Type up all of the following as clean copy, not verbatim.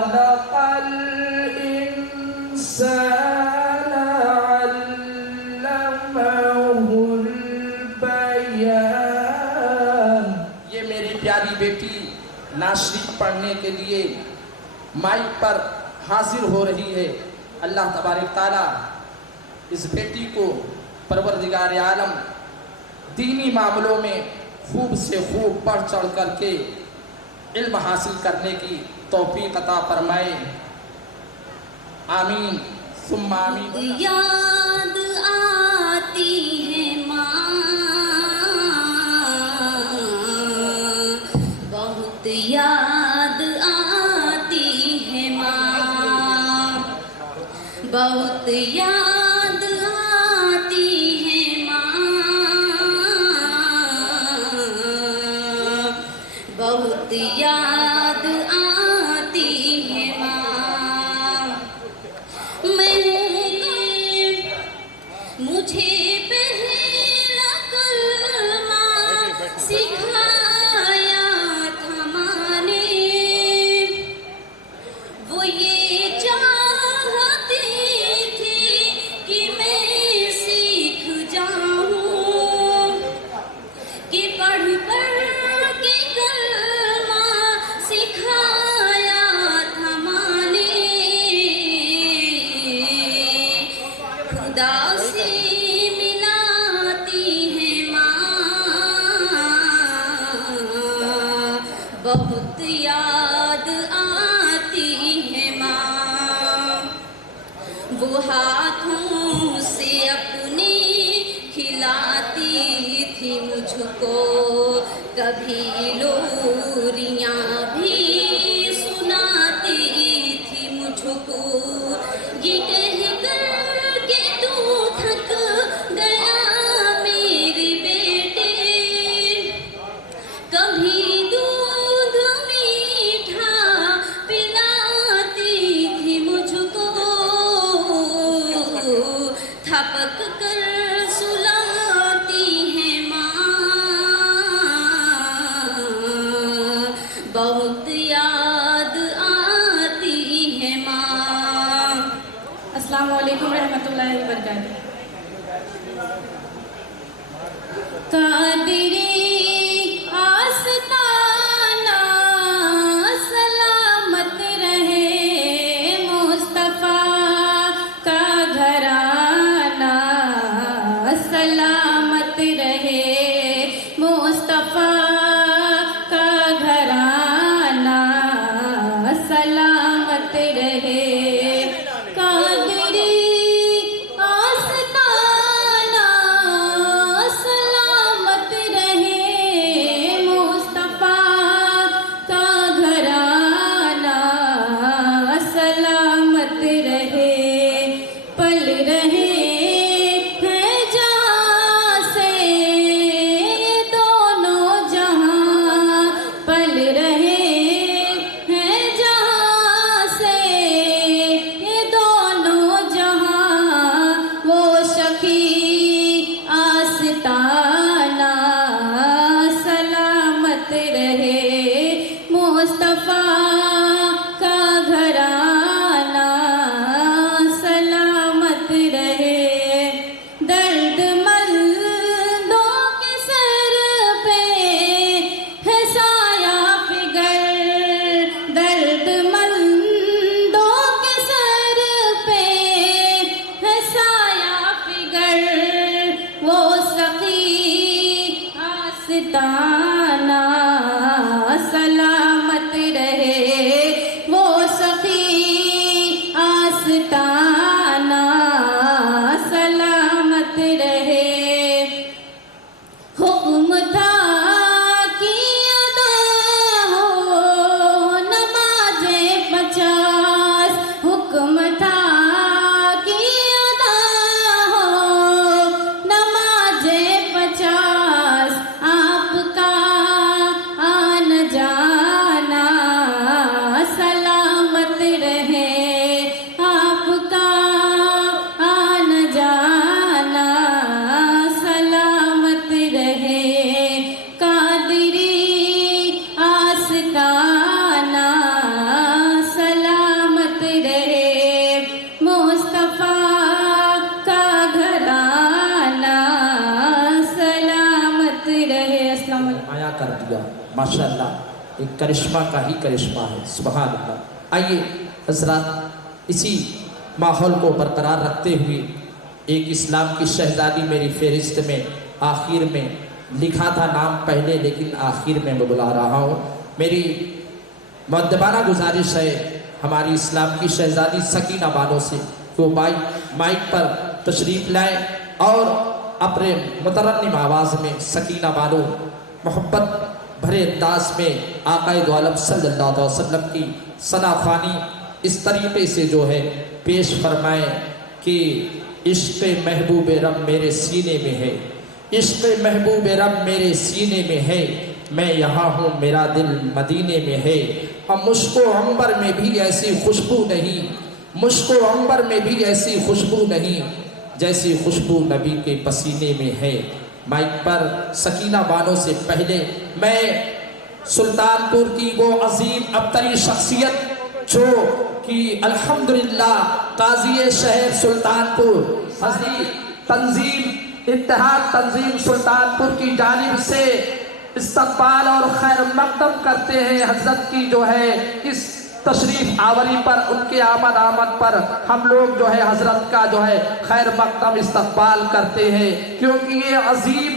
खलक़ल इंसान अल्लमहुल बयान। ये मेरी प्यारी बेटी नाशरीफ पढ़ने के लिए माइक पर हाजिर हो रही है। अल्लाह तबारक ताला इस बेटी को परवरदिगार आलम दीनी मामलों में खूब से खूब बढ़ चढ़ करके इल्म हासिल करने की तौफीक अता फरमाए। आमीन सुम्मा आमीन। याद आती है माँ, बहुत याद आती है माँ, बहुत याद आती है माँ, बहुत याद आती है माँ। मैं मुझे पहला कलमा सिखाया था माँ ने, वो ये चाहती थी कि मैं सीख जाऊं, कि पढ़ पढ़ के कलमा सिखाया था माँ ने। खुदा से मिलाती है माँ, बहुत याद आती है माँ। वो हाथों से अपने खिलाती थी मुझको, कभी लोरियां भी सुनाती थी मुझको, ये कहकर कि तू थक गया मेरे बेटे, कभी दूध मीठा पिलाती थी मुझको, थपक कर सुलाती है माँ, बहुत याद आती है माँ। अस्सलाम वालेकुम रहमतुल्लाहि व बरकातहू। कादिरी आस्ताना सलामत रहे, मुस्तफा का घराना सलामत रहे, मुस्तफा का घराना सलामत रहे। कादिरी आस्ताना सलामत रहे, मुस्तफा का घराना सलामत रहे। पल रहे हैं जहाँ से दोनों जहाँ, पल रहे हैं जहाँ से माशाअल्लाह एक करिश्मा का ही करिश्मा है, सुभान अल्लाह। आइए हज़रात, इसी माहौल को बरकरार रखते हुए एक इस्लाम की शहज़ादी मेरी फहरिस्त में आखिर में लिखा था नाम पहले, लेकिन आखिर में मैं बुला रहा हूँ। मेरी मुअद्दबाना गुजारिश है हमारी इस्लाम की शहज़ादी सकीना बानो से कि वो माइक पर तशरीफ़ लाएँ और अपने मुतरन्निम आवाज़ में सकीना बानो मोहब्बत भरे अंदाज में आक़ाए दो आलम सल्लल्लाहु अलैहि वसल्लम की सनाफ़ानी इस तरीक़े से जो है पेश फरमाएँ कि इश्क़ महबूब रब मेरे सीने में है, इश्क़ महबूब रब मेरे सीने में है, मैं यहाँ हूँ मेरा दिल मदीने में है। अब मुश्को अंबर में भी ऐसी खुशबू नहीं, मुश्को अंबर में भी ऐसी खुशबू नहीं, जैसी खुशबू नबी के पसीने में है। माइक पर सकीना बानो से पहले मैं सुल्तानपुर की वो अजीम अबतरी शख्सियत जो कि अल्हम्दुलिल्लाह काज़ी शहर सुल्तानपुर हज़रत तंजीम इत्तेहाद तंजीम सुल्तानपुर की जानिब से इस्तक़बाल और खैर मक़दम करते हैं। हज़रत की जो है इस तशरीफ़ आवरी पर, उनके आमद पर हम लोग जो है हज़रत का जो है खैर मक़दम इस्तक़बाल करते हैं, क्योंकि ये अजीम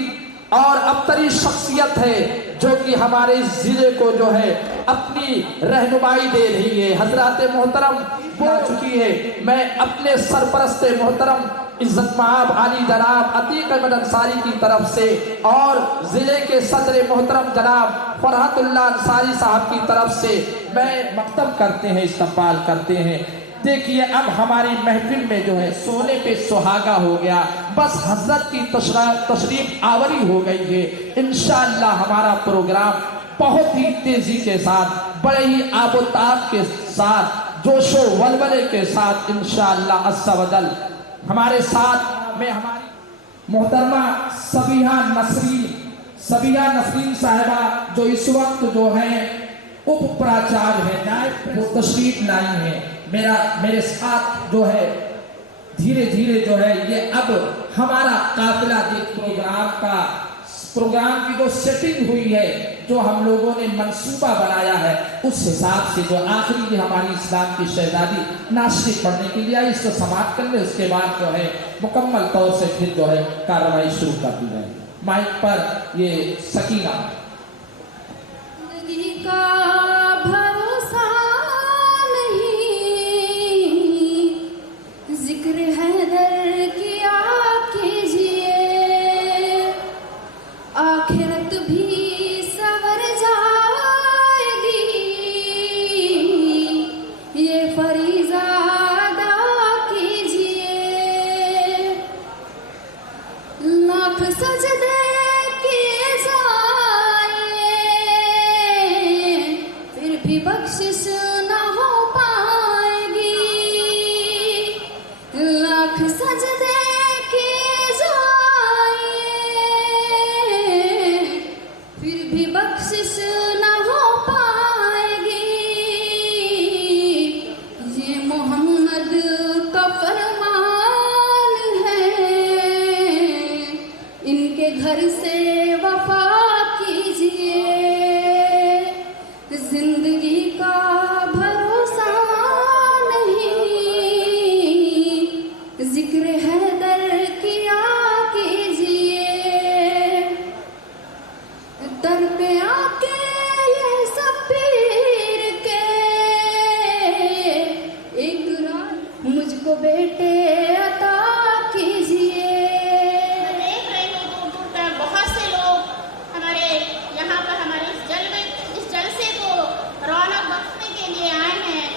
और अबतरी शख्सियत है जो कि हमारे ज़िले को जो है अपनी रहनुमाई दे रही है। हज़रात मोहतरम बोल चुकी है। मैं अपने सरपरस्त मोहतरम इज़्ज़त माब आली जनाब अतीक अहमद अंसारी की तरफ से और ज़िले के सदर मोहतरम जनाब फरहतुल्लाह अंसारी साहब की तरफ से मैं मक़दम करते हैं, इस्तक़बाल करते हैं। देखिए अब हमारी महफिल में जो है सोने पे सुहागा हो गया, बस हज़रत की तशरीफ़ आवरी हो गई है। इंशाअल्लाह हमारा प्रोग्राम बहुत ही तेज़ी के साथ, बड़े ही आबोताब के साथ, जोशो वलवले के साथ इंशाअल्लाह अज़्ज़ा वजल हमारे साथ में हमारी मोहतरमा सबिया नसरीन साहिबा जो इस वक्त जो है उप प्राचार्य है, नायब वो तशरीफ लाई है। मेरे साथ जो है धीरे धीरे जो है ये अब हमारा काफिला प्रोग्राम की जो सेटिंग हुई है, जो हम लोगों ने मंसूबा बनाया है, उस हिसाब से जो आखिरी हमारी इस्लाम की शहजादी नाश्ते पढ़ने के लिए आई, इसको समाप्त कर ले, उसके बाद जो है मुकम्मल तौर से फिर जो है कार्रवाई शुरू कर दी जाए। माइक पर ये सकीना। जिंदगी का भरोसा नहीं, जिक्र हैदर किया कीजिए, आखिरत भी सवर जाएगी, ये फरीज़ा अदा कीजिए। लाख सजदे किए जाए फिर भी बख्शिश न हो पाएगी, लाख सजदे किए जाए फिर भी बख्शिश न हो पाएगी, ये मोहम्मद का फरमान है, इनके घर से वफा कीजिए। जिंदगी का भरोसा नहीं, जिक्र हैदर किया कीजिए। दर पे आके ये सब पीर के एक रात मुझको बेटे अता कीजिए। देख रहे हैं दूर दूर तक बहुत से लोग हमारे यहाँ पर हमारे इस जलसे को रौनक बख्शने के लिए आए हैं।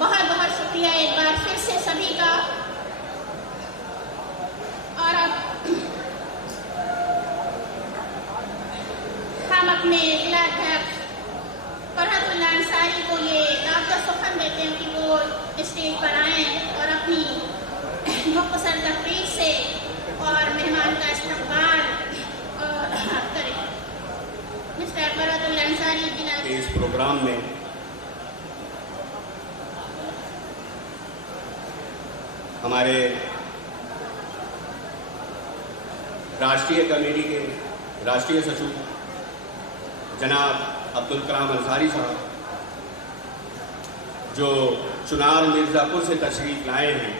बहुत बहुत शुक्रिया एक बार फिर से सभी का। और अब हम अपने जिला अध्यक्ष फरहतुल्लाह अंसारी को ये दावत सुखन देते हैं कि वो स्टेज पर आएँ और अपनी मुख्तसर तकरीर से और मेहमान का इस्तकबाल करें। मिस्टर फरहतुल्लाह अंसारी जिला इस प्रोग्राम में हमारे राष्ट्रीय कमेटी के राष्ट्रीय सचिव जनाब अब्दुल कलाम अंसारी साहब, जो चुनार मिर्ज़ापुर से तशरीफ़ लाए हैं,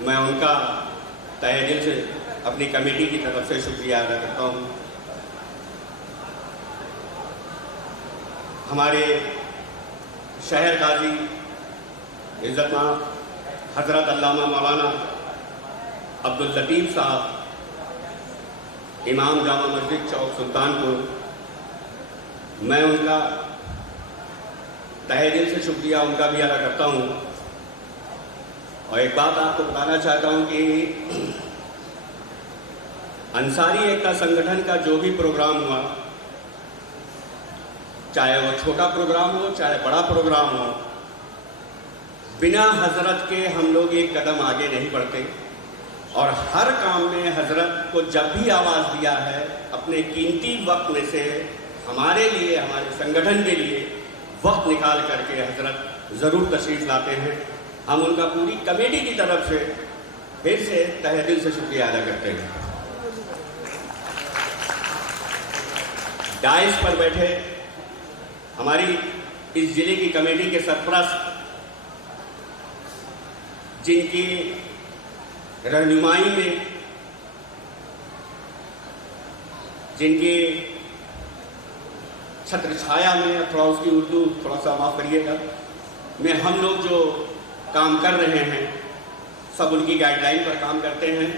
मैं उनका तहे दिल से अपनी कमेटी की तरफ से शुक्रिया अदा करता हूँ। हमारे शहर गाजी इज़्ज़तमाब हज़रत अल्लामा मौलाना अब्दुल लतीफ़ साहब, इमाम जामा मस्जिद चौक सुल्तानपुर, मैं उनका तहे दिल से शुक्रिया उनका भी अदा करता हूँ। और एक बात आपको बताना चाहता हूँ कि अंसारी एकता संगठन का जो भी प्रोग्राम हुआ, चाहे वो छोटा प्रोग्राम हो चाहे बड़ा प्रोग्राम हो, बिना हजरत के हम लोग एक कदम आगे नहीं बढ़ते। और हर काम में हजरत को जब भी आवाज़ दिया है, अपने कीमती वक्त में से हमारे लिए, हमारे संगठन के लिए वक्त निकाल करके हजरत ज़रूर तशरीफ़ लाते हैं। हम उनका पूरी कमेटी की तरफ से फिर से तहे दिल से शुक्रिया अदा करते हैं। डाइस पर बैठे हमारी इस जिले की कमेटी के सरपरस्त, जिनकी रहनुमाई में, जिनकी छत्र छाया में, थोड़ा उसकी उर्दू थोड़ा सा माफ़ करिएगा, में हम लोग जो काम कर रहे हैं सब उनकी गाइडलाइन पर काम करते हैं।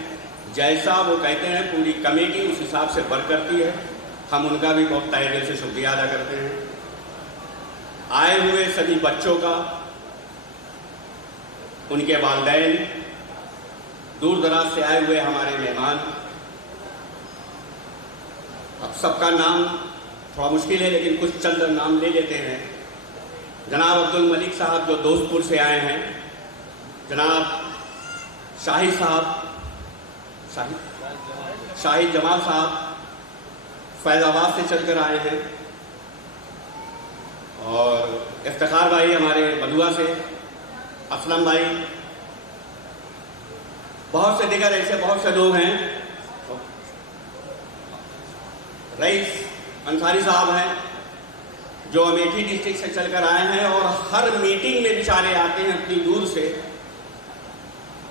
जैसा वो कहते हैं पूरी कमेटी उस हिसाब से वर्क करती है। हम उनका भी बहुत तहे दिल से शुक्रिया अदा करते हैं। आए हुए सभी बच्चों का, उनके वालिदैन, दूर दराज से आए हुए हमारे मेहमान, अब सबका नाम थोड़ा मुश्किल है लेकिन कुछ चंद नाम ले लेते हैं। जनाब अब्दुल मलिक साहब जो दोस्तपुर से आए हैं, जनाब शाहिद साहब, शाहिद जमाल साहब फैज़ाबाद से चलकर आए हैं, और इफ्तिखार भाई हमारे बलुआ से, असलम भाई, बहुत से दिगर ऐसे बहुत से लोग हैं। रईस अंसारी साहब हैं जो अमेठी डिस्ट्रिक्ट से चलकर आए हैं और हर मीटिंग में बेचारे आते हैं इतनी दूर से।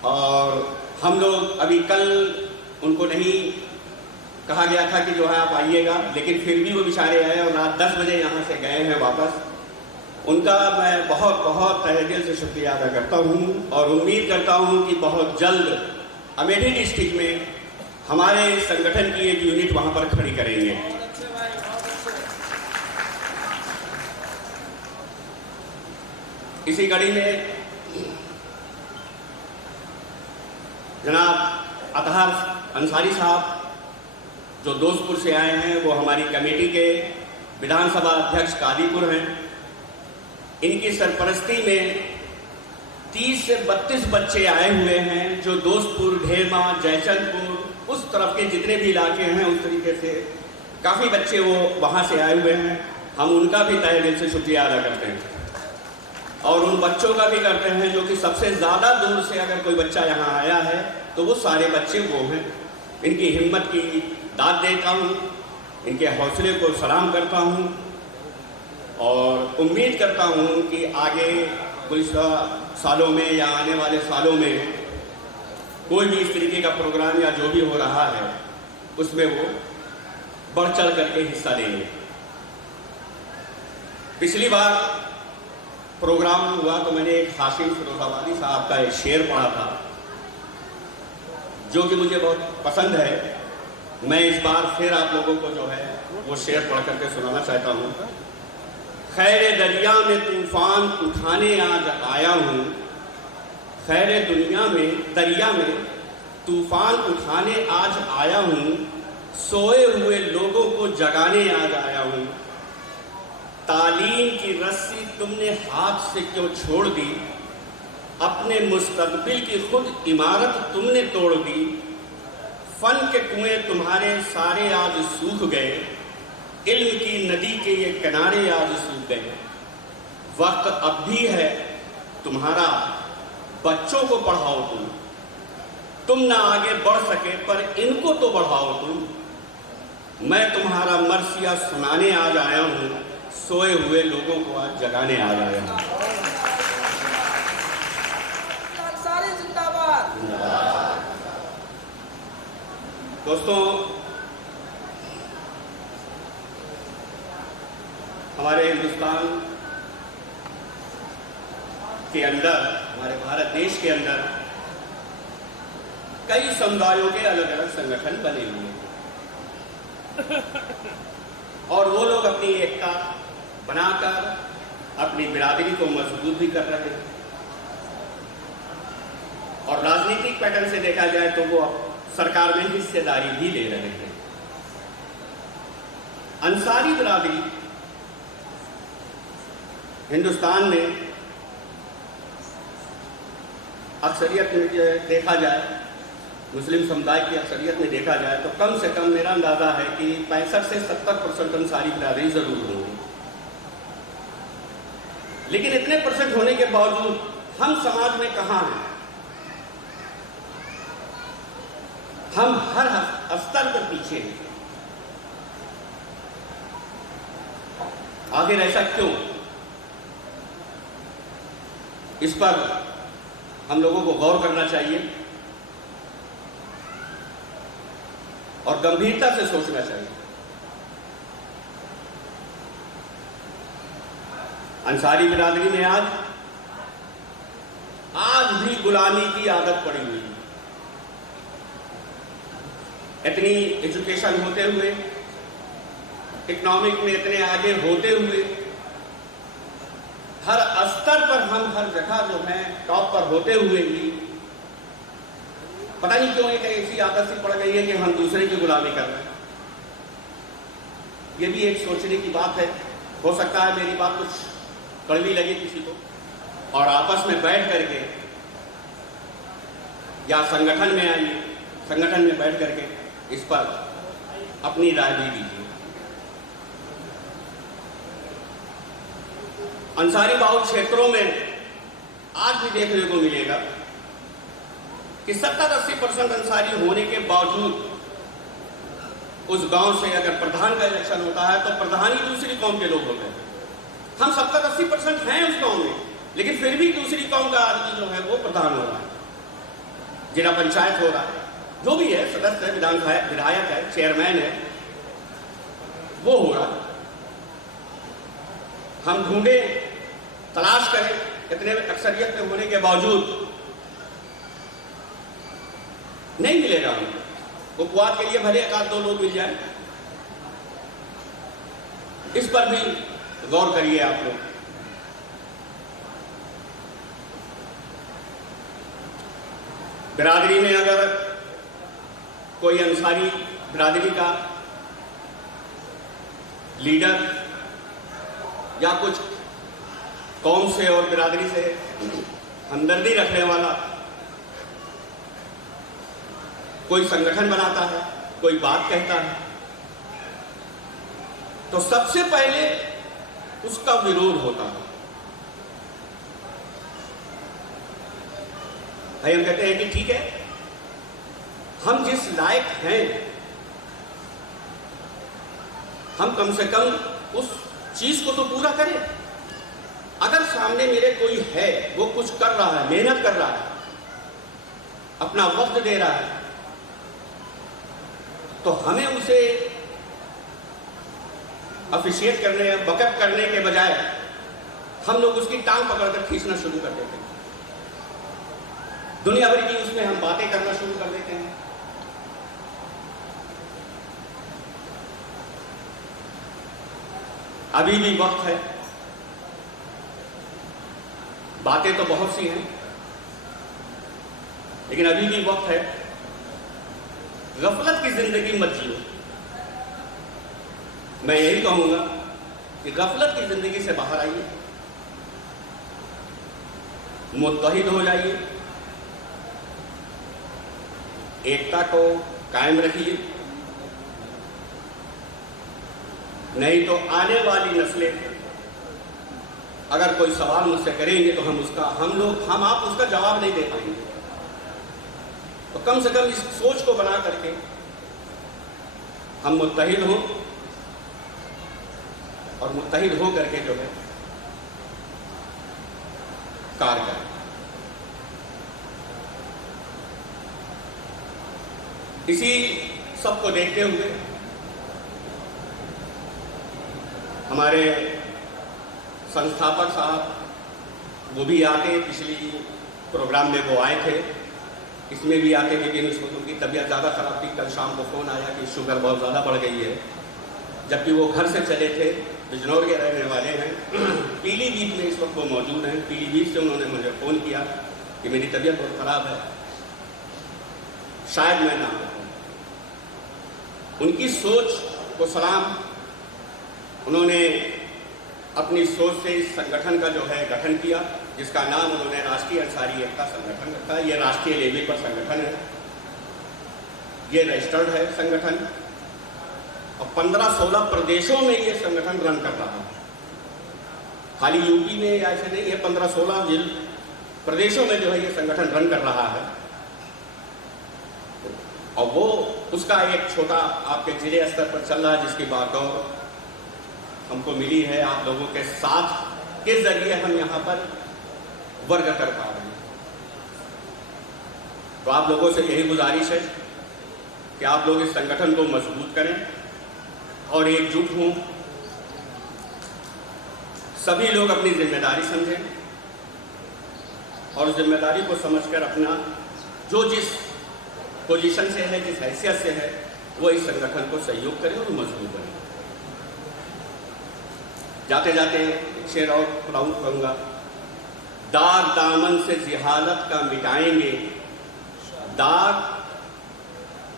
और हम लोग अभी कल उनको नहीं कहा गया था कि जो है आप आइएगा, लेकिन फिर भी वो बेचारे आए और रात 10 बजे यहाँ से गए हैं वापस। उनका मैं बहुत बहुत तहे दिल से शुक्रिया अदा करता हूँ और उम्मीद करता हूँ कि बहुत जल्द अमेठी डिस्ट्रिक्ट में हमारे संगठन की एक यूनिट वहाँ पर खड़ी करेंगे। इसी कड़ी में जनाब अतहर अंसारी साहब जो दोस्तपुर से आए हैं, वो हमारी कमेटी के विधानसभा अध्यक्ष कादीपुर हैं। इनकी सरपरस्ती में 30 से 32 बच्चे आए हुए हैं जो दोस्तपुर, ढेरमा, जयचंदपुर, उस तरफ के जितने भी इलाके हैं उस तरीके से काफ़ी बच्चे वो वहाँ से आए हुए हैं। हम उनका भी तहे दिल से शुक्रिया अदा करते हैं और उन बच्चों का भी करते हैं जो कि सबसे ज़्यादा दूर से अगर कोई बच्चा यहाँ आया है तो वो सारे बच्चे वो हैं। इनकी हिम्मत की दाद देता हूँ, इनके हौसले को सलाम करता हूँ और उम्मीद करता हूँ कि आगे कुछ सालों में या आने वाले सालों में कोई भी इस तरीके का प्रोग्राम या जो भी हो रहा है उसमें वो बढ़ चढ़ करके हिस्सा लेंगे। पिछली बार प्रोग्राम हुआ तो मैंने एक हाशिम फिरोजाबादी साहब का एक शेर पढ़ा था जो कि मुझे बहुत पसंद है। मैं इस बार फिर आप लोगों को जो है वो शेर पढ़ करके सुनाना चाहता हूँ। खैरे दरिया में तूफान उठाने आज आया हूँ, खैरे दुनिया में दरिया में तूफान उठाने आज आया हूँ, सोए हुए लोगों को जगाने आज आया हूँ। तालीम की रस्सी तुमने हाथ से क्यों छोड़ दी, अपने मुस्तकबिल की खुद इमारत तुमने तोड़ दी। फन के कुएं तुम्हारे सारे आज सूख गए, इल्म की नदी के ये किनारे आज सूख गए। वक्त अब भी है तुम्हारा, बच्चों को पढ़ाओ तुम ना आगे बढ़ सके पर इनको तो बढ़ाओ तुम। मैं तुम्हारा मरसिया सुनाने आज आया हूं, सोए हुए लोगों को आज जगाने आज आया हूं। अंसारी जिंदाबाद। दोस्तों, हमारे हिंदुस्तान के अंदर, हमारे भारत देश के अंदर कई समुदायों के अलग अलग संगठन बने हुए हैं और वो लोग अपनी एकता बनाकर अपनी बिरादरी को मजबूत भी कर रहे हैं और राजनीतिक पैटर्न से देखा जाए तो वो सरकार में हिस्सेदारी भी ले रहे हैं। अंसारी बिरादरी हिंदुस्तान में अक्सरियत में देखा जाए, मुस्लिम समुदाय की अक्सरियत में देखा जाए तो कम से कम मेरा अंदाजा है कि 65 से 70% अंसारी बिरादरी जरूर होगी। लेकिन इतने परसेंट होने के बावजूद हम समाज में कहां हैं? हम हर स्तर पर पीछे हैं। आखिर ऐसा क्यों? इस पर हम लोगों को गौर करना चाहिए और गंभीरता से सोचना चाहिए। अंसारी बिरादरी में आज भी गुलामी की आदत पड़ी हुई है। इतनी एजुकेशन होते हुए, इकोनॉमिक में इतने आगे होते हुए, हर स्तर पर हम हर जगह जो है टॉप पर होते हुए भी पता नहीं क्यों एक ऐसी आदत सी पड़ गई है कि हम दूसरे की गुलामी कर रहे हैं। ये भी एक सोचने की बात है। हो सकता है मेरी बात कुछ कड़वी लगे किसी को, और आपस में बैठ करके या संगठन में आइए, संगठन में बैठ करके इस पर अपनी राय भी दीजिए। अंसारी बाहुल क्षेत्रों में आज भी देखने को मिलेगा कि 70-80% अंसारी होने के बावजूद उस गांव से अगर प्रधान का इलेक्शन होता है तो प्रधान ही दूसरी कौम के लोग होते हैं। हम 70-80% हैं उस गांव में, लेकिन फिर भी दूसरी कौम का आदमी जो है वो प्रधान हो रहा है, जिला पंचायत हो रहा है, जो भी है, सदस्य है, विधायक है, चेयरमैन है, वो हो रहा है। हम ढूंढे, तलाश करें, इतने अक्सरियत में होने के बावजूद नहीं मिलेगा। हमको उपवाद के लिए भले 1-2 लोग मिल जाए, इस पर भी गौर करिए आप लोग। बिरादरी में अगर कोई अंसारी बिरादरी का लीडर या कुछ कौम से और बिरादरी से हमदर्दी रखने वाला कोई संगठन बनाता है, कोई बात कहता है, तो सबसे पहले उसका विरोध होता है। भाई हम कहते हैं कि ठीक है, हम जिस लायक हैं हम कम से कम उस चीज को तो पूरा करें। अगर सामने मेरे कोई है, वो कुछ कर रहा है, मेहनत कर रहा है, अपना वक्त दे रहा है, तो हमें उसे अप्रिशिएट करने, बकअप करने के बजाय हम लोग उसकी टांग पकड़कर खींचना शुरू कर देते हैं। दुनिया भर की उसमें हम बातें करना शुरू कर देते हैं। अभी भी वक्त है, बातें तो बहुत सी हैं, लेकिन अभी भी वक्त है। गफलत की जिंदगी मत जियो। मैं यही कहूंगा कि गफलत की जिंदगी से बाहर आइए, मुत्तहिद हो जाइए, एकता को कायम रखिए, नहीं तो आने वाली नस्लें अगर कोई सवाल मुझसे करेंगे तो हम आप उसका जवाब नहीं दे पाएंगे। तो कम से कम इस सोच को बना करके हम मुत्तहिद हों और मुत्तहिद हो करके जो है कार्य करें। इसी सबको देखते हुए हमारे संस्थापक साहब वो भी आते, पिछली प्रोग्राम में वो आए थे, इसमें भी आते, लेकिन उसको उनकी तबीयत ज़्यादा ख़राब थी। कल शाम को फ़ोन आया कि शुगर बहुत ज़्यादा बढ़ गई है, जबकि वो घर से चले थे, बिजनौर के रहने वाले हैं, पीलीभीत में इस वक्त वो मौजूद हैं। पीलीभीत से उन्होंने मुझे फ़ोन किया कि मेरी तबीयत बहुत ख़राब है, शायद मैं ना आऊँ। उनकी सोच को सलाम। उन्होंने अपनी सोच से इस संगठन का जो है गठन किया, जिसका नाम उन्होंने राष्ट्रीय अंसारी एकता संगठन रखा। ये राष्ट्रीय लेवल पर संगठन है, ये रजिस्टर्ड है संगठन, और 15-16 प्रदेशों में ये संगठन रन कर रहा है। खाली यूपी में ऐसे नहीं है, 15-16 प्रदेशों में जो है ये संगठन रन कर रहा है। और वो उसका एक छोटा आपके जिले स्तर पर चल रहा है, जिसकी बात और हमको मिली है आप लोगों के साथ के जरिए हम यहाँ पर वर्ग कर पा रहे हैं। तो आप लोगों से यही गुजारिश है कि आप लोग इस संगठन को मजबूत करें और एकजुट हों। सभी लोग अपनी जिम्मेदारी समझें और जिम्मेदारी को समझकर अपना जो जिस पोजीशन से है, जिस हैसियत से है, वो इस संगठन को सहयोग करें और मजबूत करें। जाते जाते शेर और कहूँगा, दाग दामन से जिहालत का मिटाएंगे, दाग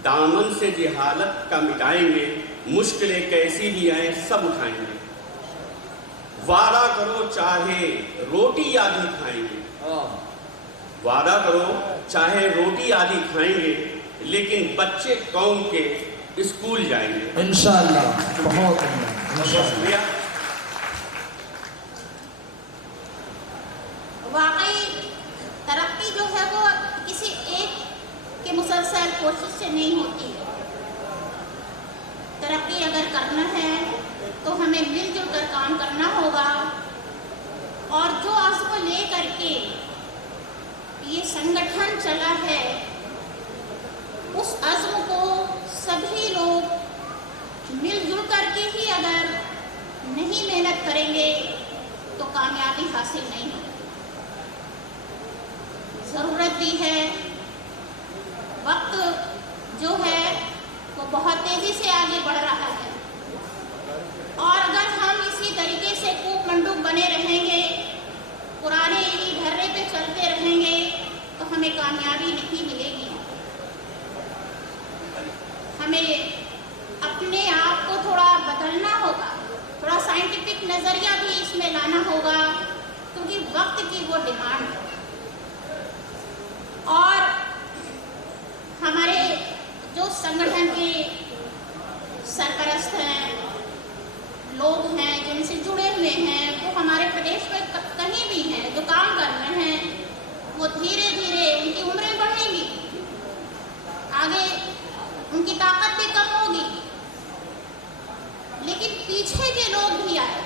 दामन से जिहालत का मिटाएंगे, मुश्किलें कैसी भी आए सब उठाएंगे। वादा करो चाहे रोटी आदि खाएंगे, वादा करो चाहे रोटी आदि खाएंगे, लेकिन बच्चे कौम के स्कूल जाएंगे इंशाअल्लाह। बहुत शुक्रिया। वाकई तरक्की जो है वो किसी एक के मुसलसल कोशिश से नहीं होती है। तरक्की अगर करना है तो हमें मिलजुल कर काम करना होगा, और जो अज़्म ले करके ये संगठन चला है, उस अज़्म को सभी लोग मिलजुल करके ही अगर नहीं मेहनत करेंगे तो कामयाबी हासिल नहीं होगी। ज़रूरत भी है, वक्त जो है वो बहुत तेज़ी से आगे बढ़ रहा है, और अगर हम इसी तरीके से कूप मंडूक बने रहेंगे, पुराने इन्हीं ढर्रे पे चलते रहेंगे, तो हमें कामयाबी नहीं मिलेगी। हमें अपने आप को थोड़ा बदलना होगा, थोड़ा साइंटिफिक नज़रिया भी इसमें लाना होगा, क्योंकि वक्त की वो डिमांड है। और हमारे जो संगठन के सरपरस्त हैं, लोग हैं जिनसे जुड़े हुए हैं, वो हमारे प्रदेश में कहीं भी हैं, जो काम कर रहे हैं, वो धीरे धीरे उनकी उम्रें बढ़ेंगी, आगे उनकी ताकत भी कम होगी, लेकिन पीछे के लोग भी आए,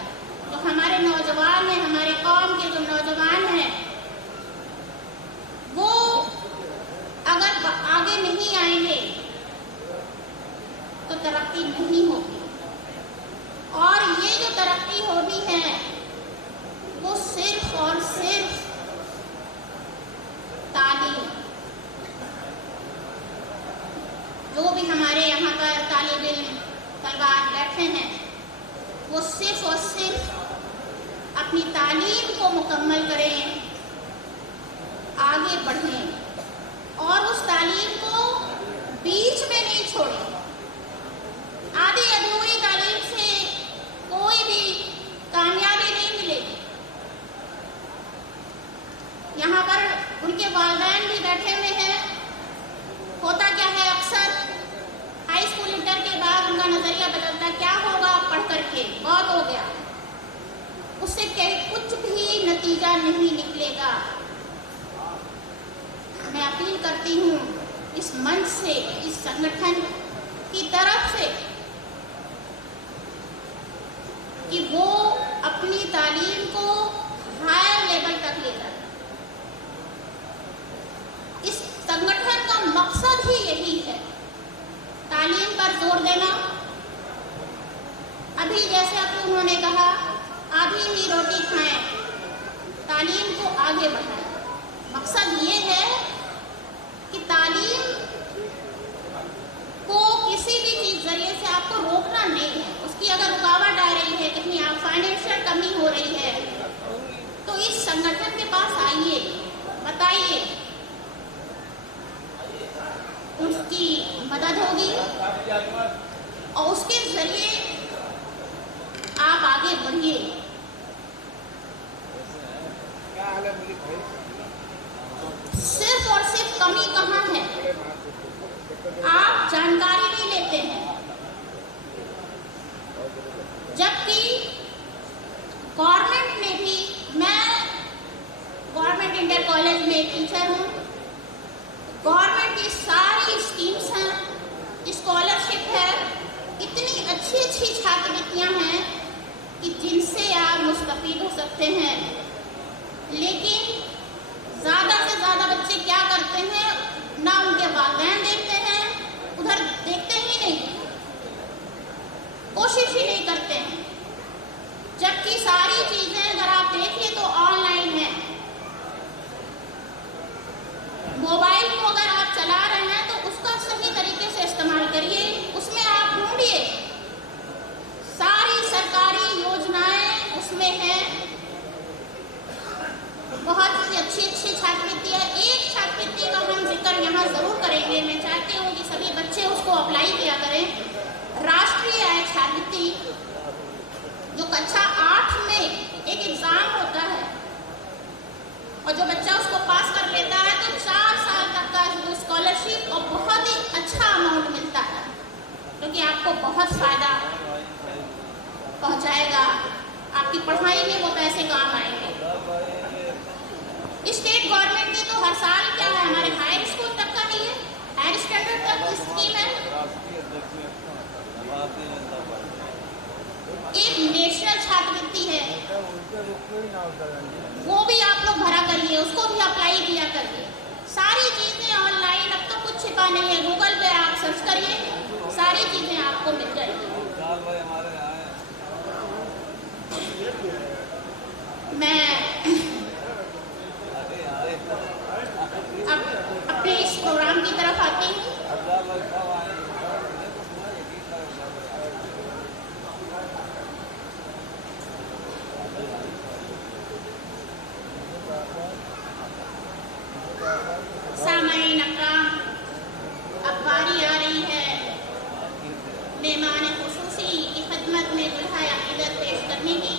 जो हमारे नौजवान हैं, हमारे कौम के जो नौजवान हैं, वो अगर आगे नहीं आएंगे तो तरक्की नहीं होगी। और ये जो तरक्की होनी है वो सिर्फ और सिर्फ तालीम, जो भी हमारे यहाँ पर तालिब इल्म तलबात बैठे हैं, वो सिर्फ और सिर्फ अपनी तालीम को मुकम्मल करें, आगे बढ़ें, और उस तालीम को बीच में नहीं छोड़ें। आधी अधूरी तालीम से कोई भी कामयाबी नहीं मिलेगी। यहाँ पर उनके वालिदैन भी बैठे हुए हैं। होता क्या है, अक्सर हाई स्कूल इंटर के बाद उनका नज़रिया बदलता, क्या होगा पढ़ करके, बहुत हो गया, उससे कुछ भी नतीजा नहीं निकलेगा। मैं अपील करती हूँ इस मंच से, इस संगठन की तरफ से कि वो अपनी तालीम को हायर लेवल तक ले जाए। इस संगठन का मकसद ही यही है, तालीम पर जोर देना। अभी जैसा कि उन्होंने कहा, आधी ही रोटी खाएं, तालीम को आगे बढ़ाएं। मकसद ये है कि तालीम को किसी भी चीज जरिए से आपको रोकना नहीं है। उसकी अगर रुकावट आ रही है, कहीं आप फाइनेंशियल कमी हो रही है, तो इस संगठन के पास आइए, बताइए, उसकी मदद होगी और उसके जरिए आप आगे बढ़िए। सिर्फ और सिर्फ कमी कहाँ है, आप जानकारी नहीं लेते हैं। जबकि गवर्नमेंट में भी, मैं गवर्नमेंट इंटर कॉलेज में टीचर हूँ, गवर्नमेंट की सारी स्कीम्स हैं, स्कॉलरशिप है, इतनी अच्छी अच्छी छात्रवृत्तियाँ हैं कि जिनसे आप मुस्तफीद हो सकते हैं। लेकिन ज़्यादा से ज़्यादा बच्चे क्या करते हैं, ना उनके वालिदैन देखते हैं, उधर देखते ही नहीं, कोशिश ही नहीं करते हैं। जबकि सारी चीज़ें अगर आप देखिए तो ऑनलाइन है। मोबाइल को अगर आप चला रहे हैं तो उसका सही तरीके से इस्तेमाल करिए, उसमें आप ढूंढिए, सारी सरकारी योजनाएं उसमें हैं, बहुत सी अच्छी अच्छी छात्रवृत्ति है। एक छात्रवृत्ति का हम जिक्र यहाँ जरूर करेंगे, मैं चाहती हूँ कि सभी बच्चे उसको अप्लाई किया करें। राष्ट्रीय आय छात्रवृत्ति, जो कक्षा 8 में एक एग्जाम होता है और जो बच्चा उसको पास कर लेता है तो 4 साल तक का स्कॉलरशिप और बहुत ही अच्छा अमाउंट मिलता है, क्योंकि आपको बहुत फायदा पहुँचाएगा, आपकी पढ़ाई में वो पैसे काम आएंगे। स्टेट गवर्नमेंट की तो हर साल क्या है, हमारे हायर स्कूल तक का ही है, हायर स्टैंडर्ड तक की स्कीम है। एक नेशनल छात्रवृत्ति है, वो भी आप लोग भरा करिए, उसको भी अप्लाई किया करिए। सारी चीजें ऑनलाइन, अब तो कुछ छिपा नहीं है, गूगल पे आप सर्च करिए, सारी चीजें आपको मिल जाएगी। मैं अब अपने इस प्रोग्राम की तरफ आती हूँ। सामाईन अकराम, अब बारी आ रही है मेहमान खुसूसी की खिदमत में दुल्हा अकीदत पेश करने की।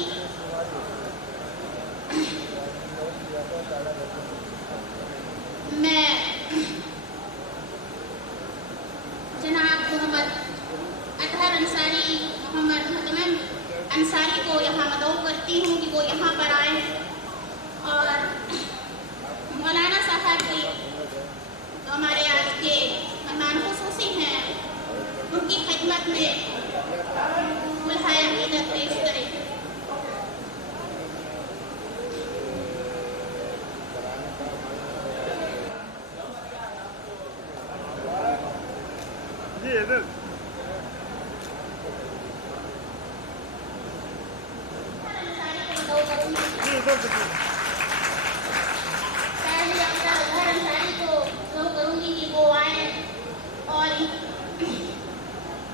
मैं जनाब मोहम्मद अतहर अंसारी, मोहम्मद मुतमम अंसारी को यहाँ मदऊ करती हूँ कि वो यहाँ पर आए और मौलाना साहब भी जो हमारे आज के मेहमान खुसूसी हैं, उनकी खिदमत में दुल्हा अकीदत पेश करें।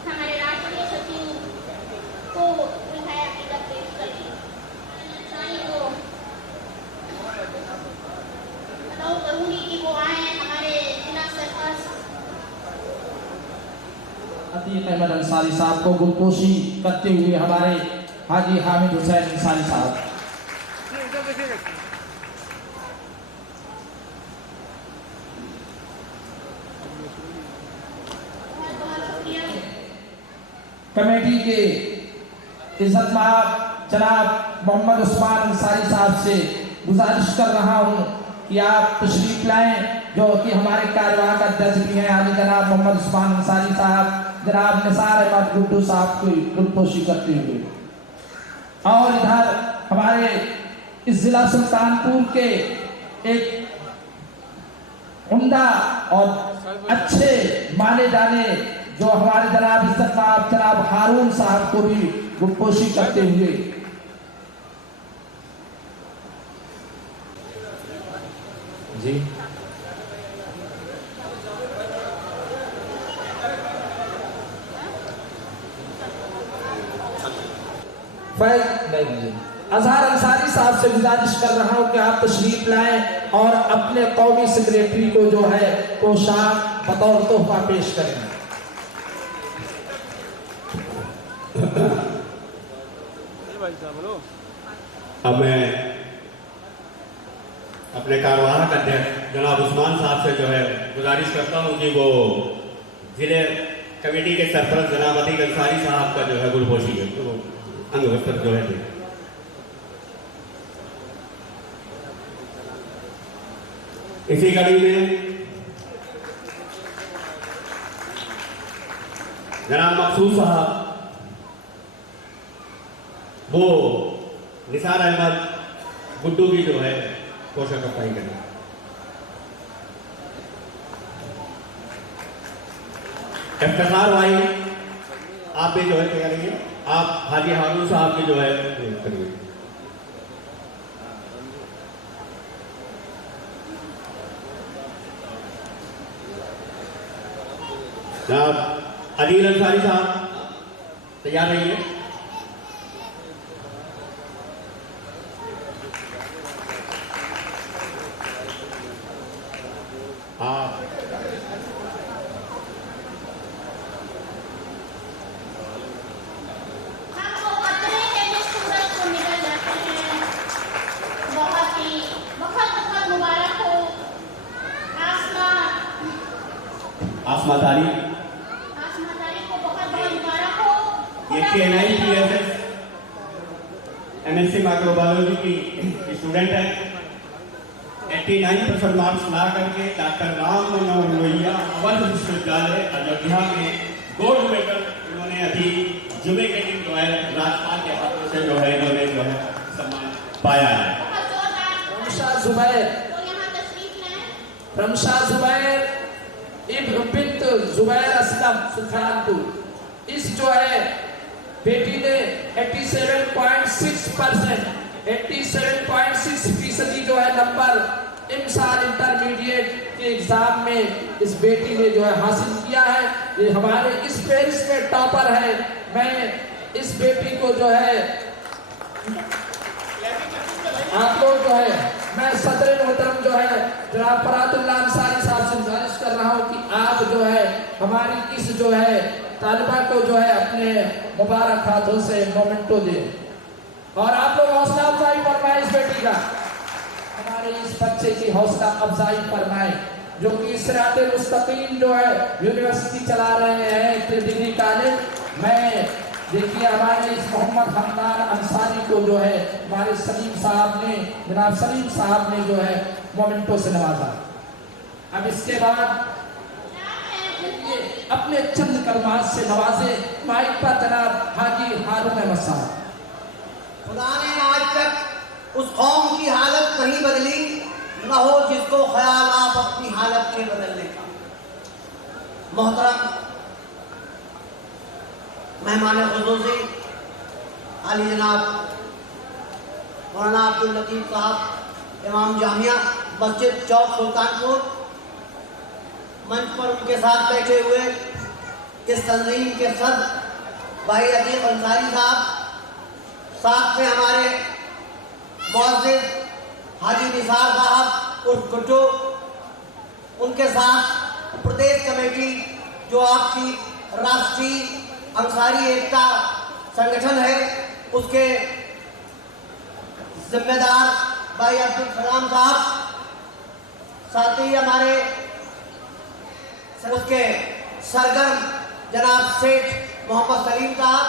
हमारे राष्ट्रीय सचिव को दुल्हा अकीदत पेश करें। करूँगी कि वो आए, हमारे जिला सरपंच अतीक अहमद अंसारी साहब को गुलपोशी करते हुए हमारे हाजी हामिद हुसैन अंसारी साहब। कमेटी के इज्जतमाब जनाब मोहम्मद उस्मान अंसारी साहब से गुजारिश कर रहा हूँ कि आप तशरीफ लाएं, जो कि हमारे कार्यवाहक अध्यक्ष भी हैं आली जनाब मोहम्मद उस्मान अंसारी साहब, जनाब निसार अहमद गुड्डू साहब की गुलपोशी करते हुए। और इधर हमारे इस जिला सुल्तानपुर के एक उम्दा और अच्छे माने जाने जो हमारे जनाब इज्जत साहब जनाब हारून साहब को भी गुप्पोशी करते हुए जी नहीं अजहर अंसारी साहब से गुजारिश कर रहा हूं कि आप तशरीफ लाएं और अपने कौमी सेक्रेटरी को जो है पोशाक बतौर तोहफा पेश करें। अब मैं अपने कार्यवाहक अध्यक्ष जनाब उस्मान साहब से जो है गुजारिश करता हूं कि वो जिले कमेटी के सरपरस्त जनाब अतीक अंसारी साहब का जो है गुलपोशी है तो अंग वस्त्र जो है इसी कड़ी में जनाब मकसूद साहब वो निसार अहमद गुड्डू की जो है पोशाक कपाई करें। इफ्तिखार भाई आप भी जो है क्या करेंगे, आप हाजी हारून साहब की जो है करिए। जनाब अदील अंसारी साहब तैयार रहिए। आसमा तारीख को बहुत बहुत मुबारक हो। ये KNIPSS MSc माइक्रोबायोलॉजी की स्टूडेंट है। 89% मार्क्स ला करके डॉक्टर राम मनोहर लोहिया अवध विश्वविद्यालय अयोध्या में गोल्ड मेडल इन्होंने अभी जुमे के दिन जो है राज्यपाल के हाथों से जो है इन्होंने जो है सम्मान पाया है। रमशा जुबैर इब्न बिन्त जुबैर असलम सुल्तानपुर, इस जो है बेटी ने 87.6% जो है नंबर इमसाल इंटरमीडिएट के एग्जाम में इस बेटी ने जो है हासिल किया है। ये हमारे इस पेरिस में टॉपर है। मैं इस बेटी को जो है आप लोग जो है मैं सदर मोहतरम जो है जनाब फरातुल्लाह अंसारी साहब से गुजारिश कर रहा हूँ कि आप जो है हमारी इस जो है तालिबा को जो है अपने मुबारक हाथों से मोमेंटो दें और आप लोग हौसला अफजाई फरमाएं इस बेटी का, हमारे इस बच्चे की हौसला अफजाई फरमाएं जो कि सिराते मुस्तकीम जो है यूनिवर्सिटी चला रहे हैं डिग्री कॉलेज में। देखिए हमारे इस मोहम्मद हमदान अंसारी को जो है हमारे सलीम साहब ने जनाब सलीम साहब ने जो है मोमेंटो से नवाजा। अब इसके बाद अपने चंद कलमात से नवाजे माइक पर जनाब हाजी हारून अहमद साहब। खुदा ने आज तक उस कौम की हालत नहीं बदली न हो जिसको ख्याल आप अपनी हालत के बदलने का। मोहतरम मेहमान खुसूसी आली जनाब मौलाना अब्दुल लतीफ साहब इमाम जामिया मस्जिद चौक सुल्तानपुर, मंच पर उनके साथ बैठे हुए इस तंजीम के सदर भाई अतीक अंसारी साहब, साथ में हमारे मुअज़्ज़िज़ हाजी निसार साहब उर्फ गुड्डू, उनके साथ प्रदेश कमेटी जो आपकी राष्ट्रीय अंसारी एकता संगठन है उसके जिम्मेदार भाई अब्दुल सलाम साहब, साथ ही हमारे उसके सरगर्म जनाब सेठ मोहम्मद सलीम साहब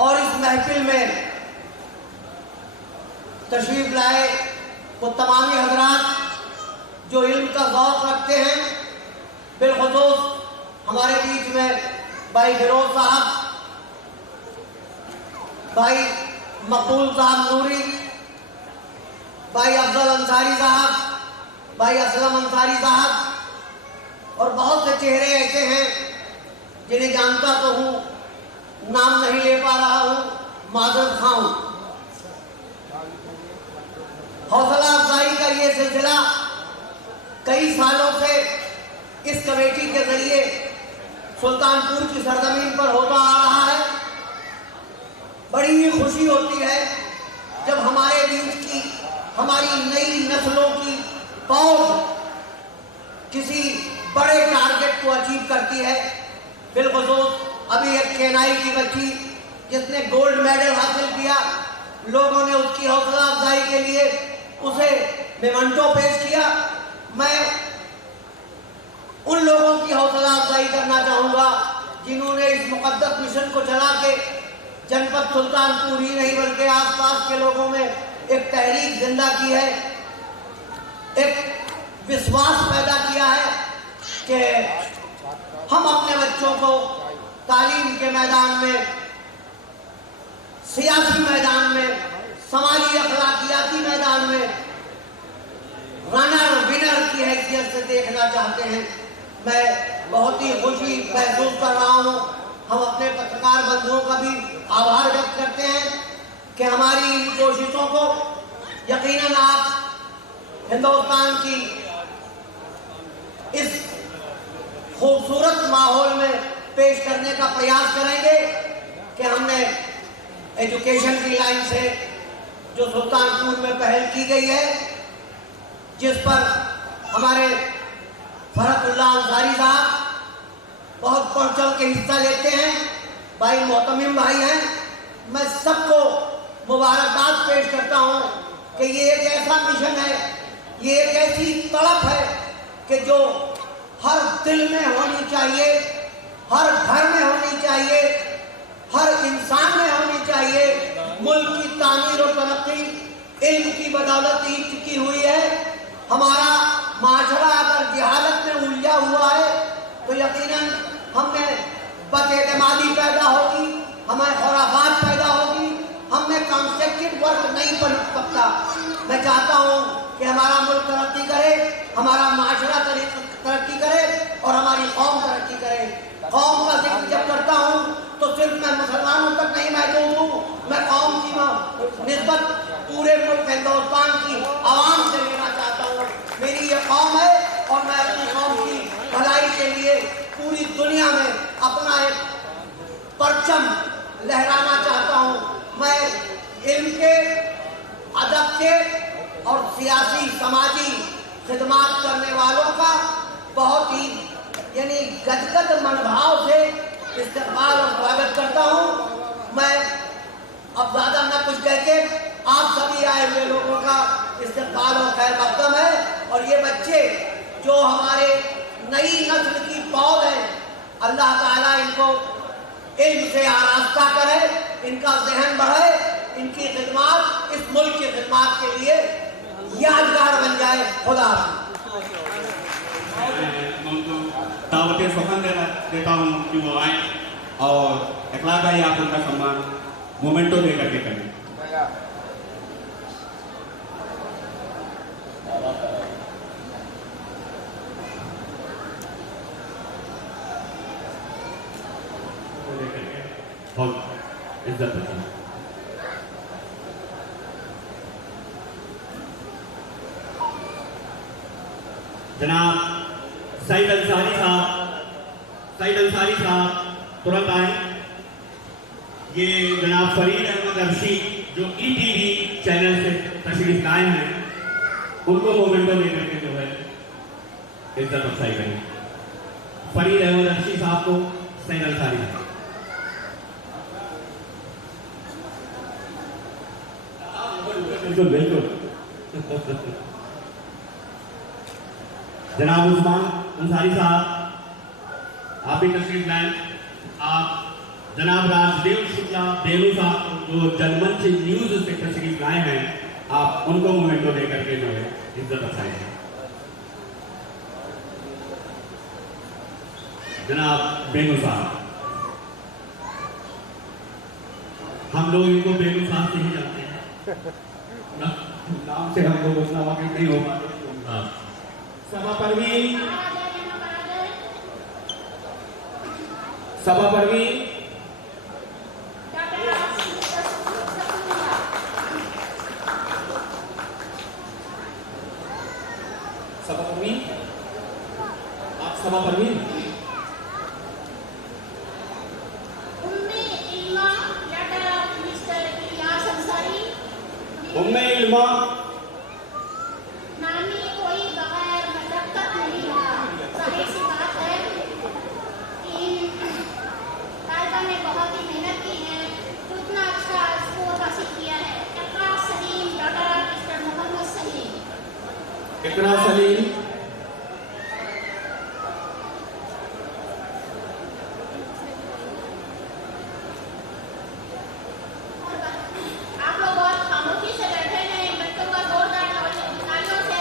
और इस महफिल में तशरीफ लाए वो तमामी हजरात जो इल्म का ज़ौक़ रखते हैं। बिलखुसूस हमारे बीच में भाई फिरोज साहब भाई मकबूल साहब नूरी, भाई अफजल अंसारी साहब, भाई असलम अंसारी साहब और बहुत से चेहरे ऐसे हैं जिन्हें जानता तो हूँ, नाम नहीं ले पा रहा हूँ, माजरत खां हूँ। हौसला अफजाई का ये सिलसिला कई सालों से इस कमेटी के जरिए सुल्तानपुर की सरजमीन पर होता आ रहा है। बड़ी ही खुशी होती है जब हमारे बीच की हमारी नई नस्लों की फौज किसी बड़े टारगेट को अचीव करती है। बिलखुसूस अभी एक केनाई की बच्ची जिसने गोल्ड मेडल हासिल किया, लोगों ने उसकी हौसला अफजाई के लिए उसे मेमेंटो पेश किया। मैं उन लोगों की हौसला अफजाई करना चाहूँगा जिन्होंने इस मुकद्दस मिशन को चला के जनपद सुल्तानपुर ही नहीं बल्कि आसपास के लोगों में एक तहरीक जिंदा की है, एक विश्वास पैदा किया है कि हम अपने बच्चों को तालीम के मैदान में, सियासी मैदान में, समाजी अखलाकियाती मैदान में रनर विनर की हैसियत से देखना चाहते हैं। मैं बहुत ही खुशी महसूस कर रहा हूँ। हम अपने पत्रकार बंधुओं का भी आभार व्यक्त करते हैं कि हमारी इन कोशिशों को यकीनन आप हिंदुस्तान की इस खूबसूरत माहौल में पेश करने का प्रयास करेंगे कि हमने एजुकेशन की लाइन से जो सुल्तानपुर में पहल की गई है, जिस पर हमारे फरहतुल्लाह अंसारी साहब बहुत बढ़ चढ़ के हिस्सा लेते हैं, भाई मोहतमिम भाई हैं, मैं सबको मुबारकबाद पेश करता हूँ कि ये एक ऐसा मिशन है, ये एक ऐसी तड़प है कि जो हर दिल में होनी चाहिए, हर घर में होनी चाहिए, हर इंसान में होनी चाहिए। मुल्क की तामीर और तरक्की इल्म की बदौलत ही टिकी हुई है। हमारा माशरा अगर जहालत में उलझा हुआ है तो यकीनन हमें बदएतमादी पैदा होगी, हमें खुराफात पैदा होगी, हमें कंस्ट्रक्टिव वर्क नहीं बन सकता। मैं चाहता हूँ कि हमारा मुल्क तरक्की करे, हमारा माशरा तरक्की करे और हमारी कौम तरक्की करे। कौम का जिक्र जब करता हूँ तो सिर्फ मैं मुसलमानों तक नहीं महदूद हूँ, मैं कौम की निस्बत पूरे मुल्क हिंदुस्तान की आवाम से लेना चाहता हूँ। मेरी ये कौम है और मैं अपनी कौम की भलाई के लिए पूरी दुनिया में अपना एक परचम लहराना चाहता हूँ। मैं इल्म के, अदब के और सियासी समाजी खिदमत करने वालों का बहुत ही यानी गदगद मनोभाव से इस्तेमाल और स्वागत करता हूँ। मैं अब ज़्यादा न कुछ कह के आप सभी आए हुए लोगों का इस्तेमाल और खैर मकदम है। और ये बच्चे जो हमारे नई नस्ल की पौध है, अल्लाह ताला इनको इल्म से आरास्ता करे, इनका जहन बढ़े, इनकी खिदमत इस मुल्क की खिदमत के लिए यादगार बन जाए। खुदा दावत सुखन देता हूँ कि वो आए और इखलास भाई आप उनका सम्मान मोमेंटो दे करके करें। बहुत इज्जत है। जनाब सईद अंसारी साहब तुरंत आए। ये जनाब फरीद अहमद अर्शी जो ETV चैनल से तशरीफ लाए हैं, उनको मोमेंटो दे करके जो है इज्जत अफजाई करें। फरीद अहमद अर्शी साहब को सईद अंसारी साहब। बिल्कुल बिल्कुल। जनाब उस्मान अंसारी साहब आप भी तशरीफ लाएं। आप जनाब राजदेव शुक्ला देवू साहब जो जनमंच न्यूज से तशरीफ लाए हैं, आप उनको मोमेंटो दे करके जो है इज्जत अफजाई है। जनाब बेनू साहब। हम लोग इनको बेमिसाल से ही जानते हैं, नाम से हम लोग उतना वाकिफ नहीं हो पाते। हाँ, सभा परवीन, सभा परवीन, सभा परवीन, आप सभा परवीन। उम्मे इल्मा नामी कोई बगैर मशक्कत नहीं रहा। जाहिर सी बात है कि तालिबा ने बहुत ही मेहनत की है, तो इतना अच्छा स्कोर हासिल किया है। इकरा सलीम, डॉक्टर मिस्टर मोहम्मद सलीम। इकरा सलीम, आप लोग बहुत खामोशी से बैठे हैं। बच्चों का जोरदार तालियों से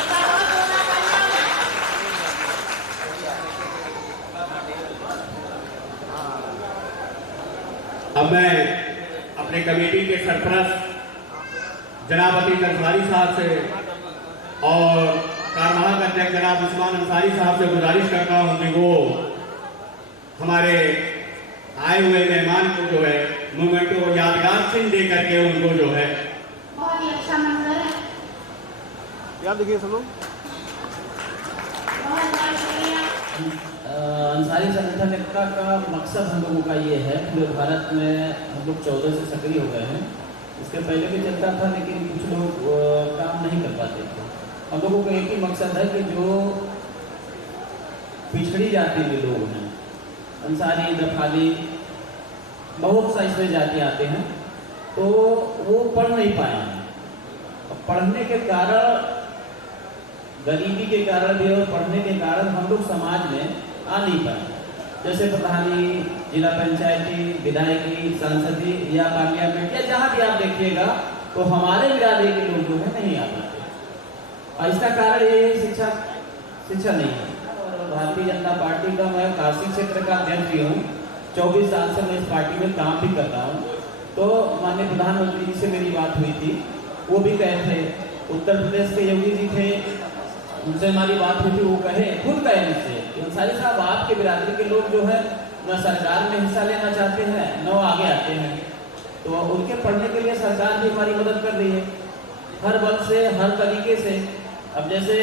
एक बार और जोरदार तालियां हो जाए। अब मैं अपने कमेटी के सरपरस्त जनाब अतीक अंसारी साहब से और कार्यवाहक अध्यक्ष जनाब उस्मान अंसारी साहब से गुजारिश करता हूं कि वो हमारे आए हुए मेहमान को जो है मोमेंटो और यादगार चिन्ह दे करके उनको जो है बहुत ही अच्छा मंजर है। यार देखिए सब लोग बहुत बहुत शुक्रिया। अंसारी संगठन एकता का मकसद हम लोगों का ये है, पूरे भारत में हम लोग 14 से सक्रिय हो गए हैं। इसके पहले भी चलता था, लेकिन कुछ लोग काम नहीं कर पाते थे। हम लोगों का एक ही मकसद है कि जो पिछड़ी जाति के लोग हैं, अंसारी, दफाली, बहुत सा इसमें जाति आते हैं, तो वो पढ़ नहीं पाए हैं। पढ़ने के कारण, गरीबी के कारण भी और पढ़ने के कारण हम लोग समाज में आ नहीं पाए। जैसे प्रधानी, जिला पंचायती, विधायकी, संसदी या पार्लियामेंट या जहाँ भी आप देखिएगा, तो हमारे बिरादरी के लोग जो है नहीं आ पाते। और इसका कारण ये है शिक्षा नहीं है। और भारतीय जनता पार्टी का मैं काशी क्षेत्र का अध्यक्ष भी हूँ, 24 साल से मैं इस पार्टी में काम भी करता हूँ। तो माननीय प्रधानमंत्री जी से मेरी बात हुई थी, वो भी कहे थे, उत्तर प्रदेश के योगी जी थे, उनसे हमारी बात हुई थी, वो खुद कहे मुझसे, अंसारी साहब आपके बिरादरी के लोग जो है न सरकार में हिस्सा लेना चाहते हैं, न वो आगे आते हैं। तो उनके पढ़ने के लिए सरकार भी हमारी मदद कर रही है, हर बल से, हर तरीके से। अब जैसे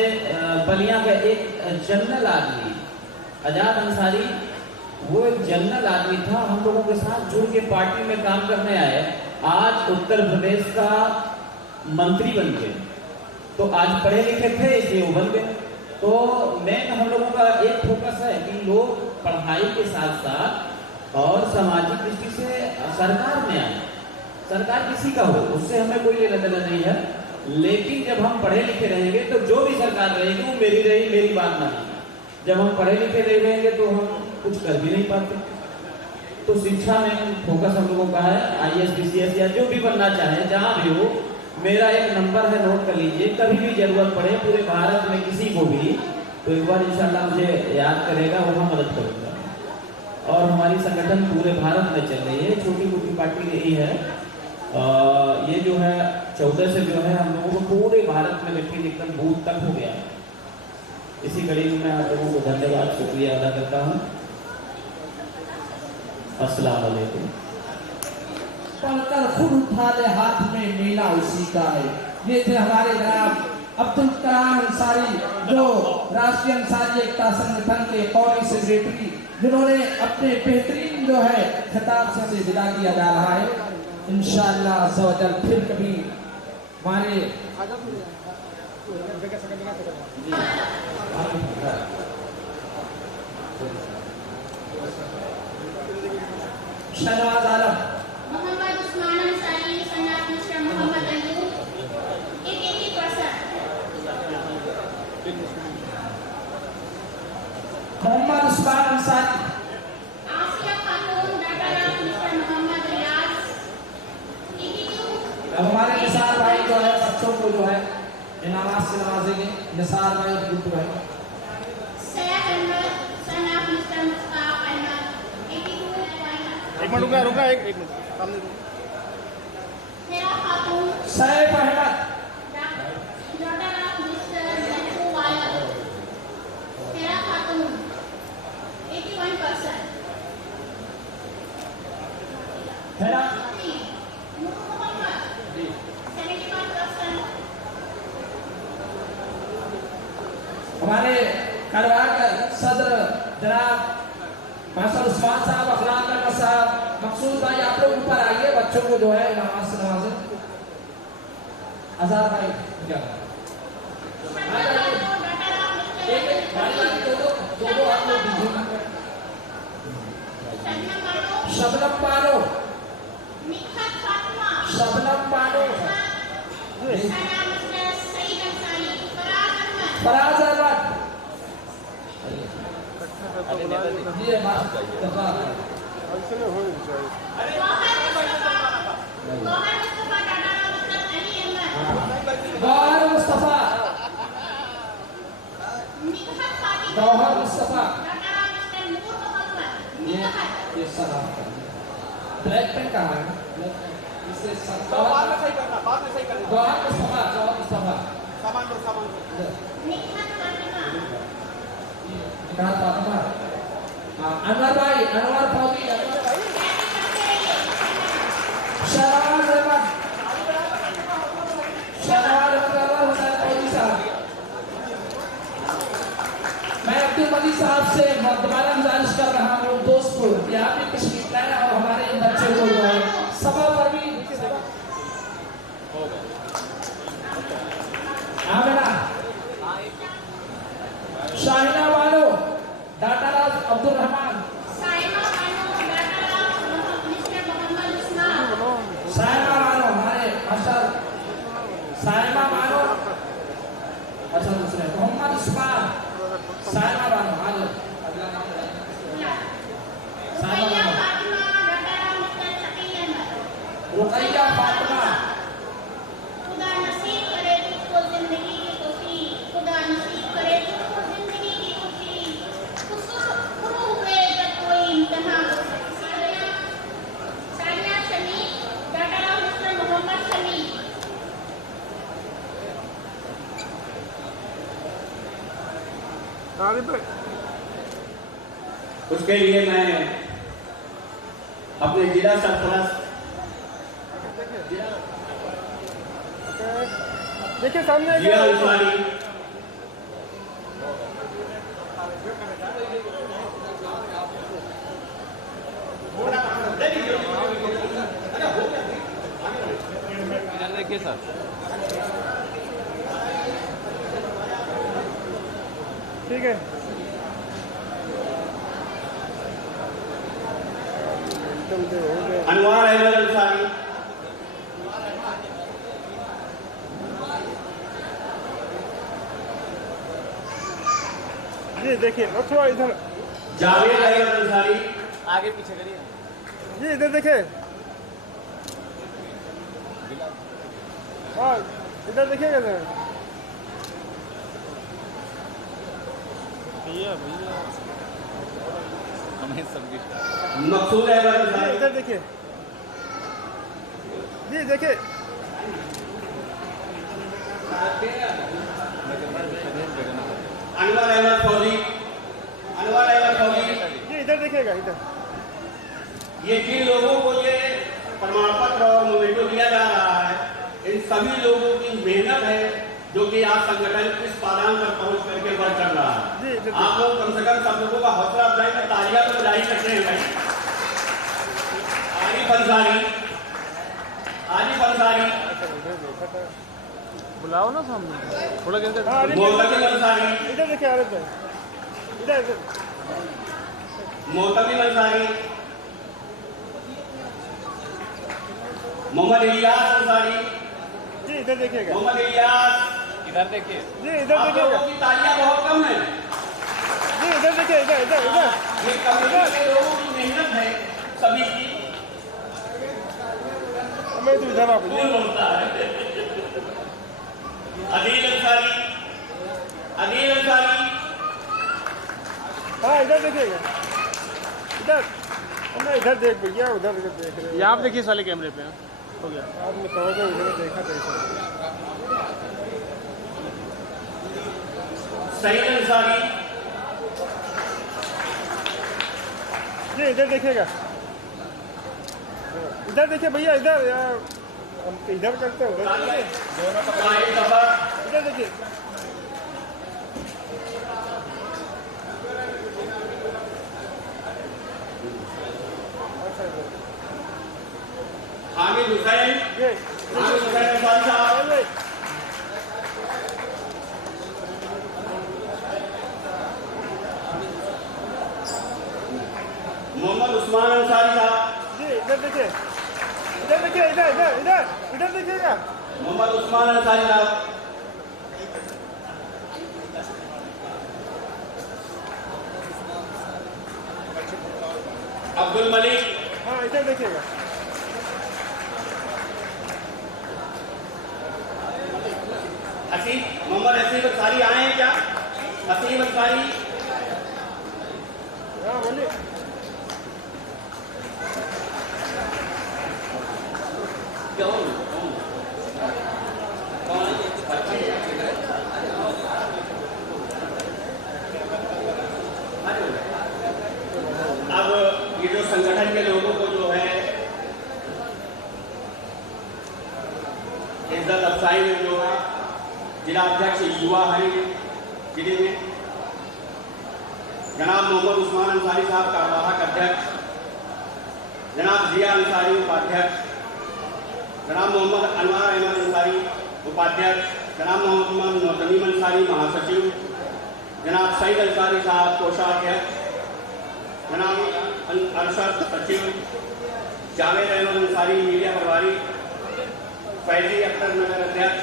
बलिया का एक जनरल आदमी आजाद अंसारी, वो एक जनरल आदमी था, हम लोगों के साथ जुड़ के पार्टी में काम करने आए, आज उत्तर प्रदेश का मंत्री बन गए। तो आज पढ़े लिखे थे इसलिए वो बन गए। तो मेन हम लोगों का एक फोकस है कि लोग पढ़ाई के साथ साथ और सामाजिक दृष्टि से सरकार में आए। सरकार किसी का हो, उससे हमें कोई लेना देना नहीं है, लेकिन जब हम पढ़े लिखे रहेंगे तो जो भी सरकार रहेगी वो मेरी रही, मेरी बात नहीं। जब हम पढ़े लिखे नहीं रहेंगे तो हम कुछ कर भी नहीं पाते। तो शिक्षा में फोकस हम लोगों का है। IAS, BCS या जो भी बनना चाहे, जहाँ भी हो, मेरा एक नंबर है, नोट कर लीजिए। कभी भी जरूरत पड़े पूरे भारत में किसी को भी, तो एक बार इंशाल्लाह मुझे याद करेगा, वो हम मदद करूँगा। और हमारी संगठन पूरे भारत में चल रही है, छोटी मोटी पार्टी यही है। ये जो है 14 से जो है हम लोगों को पूरे भारत में व्यक्ति एकदम बूथ तक हो गया। इसी कड़ी में मैं आप लोगों को धन्यवाद, शुक्रिया अदा करता हूँ। अस्सलाम वालेकुम। पढ़कर खुद उठा ले हाथ में मेला उसी का है। ये थे हमारे जनाब अब्दुल कलाम अंसारी, जो राष्ट्रीय अंसारी एकता संगठन के कौमी सेक्रेटरी, जिन्होंने अपने बेहतरीन जो है खिताब से हमें विदा किया जा रहा है। इंशाअल्लाह अज़्ज़ा व जल फिर कभी हमारे शहनाज आलम, मोहम्मद उस्मान अंसारी, सन्नात मिस्टर मोहम्मद अयूब, एक पर्सन। मोहम्मद उस्मान अंसारी, आसिया खातून, डॉक्टर मिस्टर मोहम्मद रियाज, अब हमारे निसार भाई जो है बच्चों को जो है इनामात से नवाजेंगे। निसार भाई गुड्डू है। सैयद अहमद, सन्नात मिस्टर मुश्ताक अहमद, 82 एक मिनट रुका एक मिनट। सामने Hera Khatoon, Saif Ahmed, daughter of mister Mahboob Alam, Hera खातून 81%, हेरा नूर मोहम्मद 75%, हमारे कारवार के सदर जनाब मास्टर उस्मान साहब, अखलाक अहमद साहब, मकसूद भाई, आप लोग ऊपर आइए, बच्चों को जो है नमाज से नवाजे। आजाद भाई क्या एक भाई दो आप लोग शबनम पारो, मिठत फातिमा, शबनम पारो, सना मिस्टर सईद अंसारी, फराज फराज अहमद, अहमद, ये बात दफा ऐसे में हो जाए Gauhar Mustafa, data Mister Ali Ahmad, Gauhar Mustafa, Midhat Fatima, Gauhar Mustafa, data Mister Noor Mohammad, ये सलाम ब्लैक पेन कहाँ है? इसे बाद में सही करना, बाद में सही करना। गौहर मुस्तफा, सामान दो मिठत फातिमा, निकाल फातिमा, अनवर भाई, अनवर फौजी, अनवर भाई, शहनाज अहमद, शहनाज अहमद, हुसैन फौजी साहब। मैं अब्दुल मजीद साहब से दोबारा गुजारिश कर रहा हूँ दोस्तों कि आप भी तशरीफ लाएं और हमारे बच्चे को जो है सभा पर भी आमिना, शाहिना वालो, डाटा राज अब्दुल रहमान, साइमा बानो, डाटा मिस्टर मोहम्मद इस्माइल, साइमा मानो, हमारे मास्टर साइमा मानो, अच्छा दूसरे मोहम्मद इस्माइल, साइमा मानो, आज अगला नाम रुकैया फातिमा, डाटा मिस्टर शकील अहमद, रुकैया फातिमा, खुदा नसीब करे तुझको जिंदगी की खुशी, खुदा नसीब करे तुझको जिंदगी की खुशी, शुरू हुए जब कोई इम्तिहान, सानिया शमी, डाटा मिस्टर मोहम्मद शमी, उसके लिए मैं अपने जिला सरपरस्त देखिए सामने जिया अंसारी, देखिए सर, ठीक है अनवर अहमद अंसारी, जी देखिए और थोड़ा इधर जावेद अहमद अंसारी, आगे पीछे करिए जी, इधर देखिए, हाँ इधर देखिएगा सर, भैया हमें सब मकसूद अहमद अंसारी, इधर देखिए जी, देखिए अनवर अहमद फौजी, अनवर अहमद फौजी, जी इधर देखिएगा, इधर ये जिन लोगों को ये प्रमाण पत्र और मोमेंटो दिया जा रहा है, इन सभी लोगों की मेहनत है जो कि आज संगठन इस पादान पर पहुंच करके वर्क कर रहा है। आप लोग कम से कम सब लोगों का हौसला अफजाई में तालियां तो बजाई सकते हैं भाई। आरिफ अंसारी, आरिफ अंसारी, बुलाओ ना सामने थोड़ा कैसे, मोहतमिम अंसारी, इधर देखिए, आरिफ भाई इधर इधर, मोहतमिम अंसारी, मोहम्मद इलियास अंसारी, जी इधर देखिएगा, मोहम्मद इलियास, इधर देखिए जी, इधर आप देखिएगा लोगों की तालियां बहुत कम है। जी, इधर देखिए, इधर इधर इधर ये कम्युनिटी के लोगों की मेहनत है सभी की, मैं तो इधर आ कौन बोलता है? अदील अंसारी, अदील अंसारी, हाँ इधर देखिएगा, इधर ना इधर देख भैया, उधर देख रहे ये आप देखिए इस वाले कैमरे पे। हो गया। आपने कवर से उधर देखा था इसे। सईद अंसारी, जी इधर देखिएगा, इधर देखिए भैया, इधर यार हम इधर करते हैं, उधर देखिए, शाहिद जफर, इधर देखिए। हामिद हुसैन, ये हामिद हुसैन अंसारी साहब, ये मोहम्मद उस्मान अंसारी साहब, जी इधर देखिए, इधर देखिए, इधर इधर इधर इधर देखिएगा। मोहम्मद उस्मान अंसारी साहब, अब्दुल मलिक, हाँ इधर देखिएगा। हसीब, मोहम्मद हसीब अंसारी आए हैं क्या? हसीब अंसारी, हाँ बोलिए। अब ये जो संगठन के लोगों को जो है इज्जत अफजाई में जो है जिला अध्यक्ष युवा है जिले में जनाब मोहम्मद उस्मान अंसारी साहब कार्यवाहक अध्यक्ष, जनाब जिया अंसारी उपाध्यक्ष, जनाब मोहम्मद अनवर अहमद अंसारी उपाध्यक्ष, जनाब मोहम्मद मोहतमीम अंसारी महासचिव, जनाब सईद अंसारी साहब कोषाध्यक्ष, जनाब अरशद सचिव, जावेद अहमद अंसारी मीडिया प्रभारी, फैजी अख्तर नगर अध्यक्ष,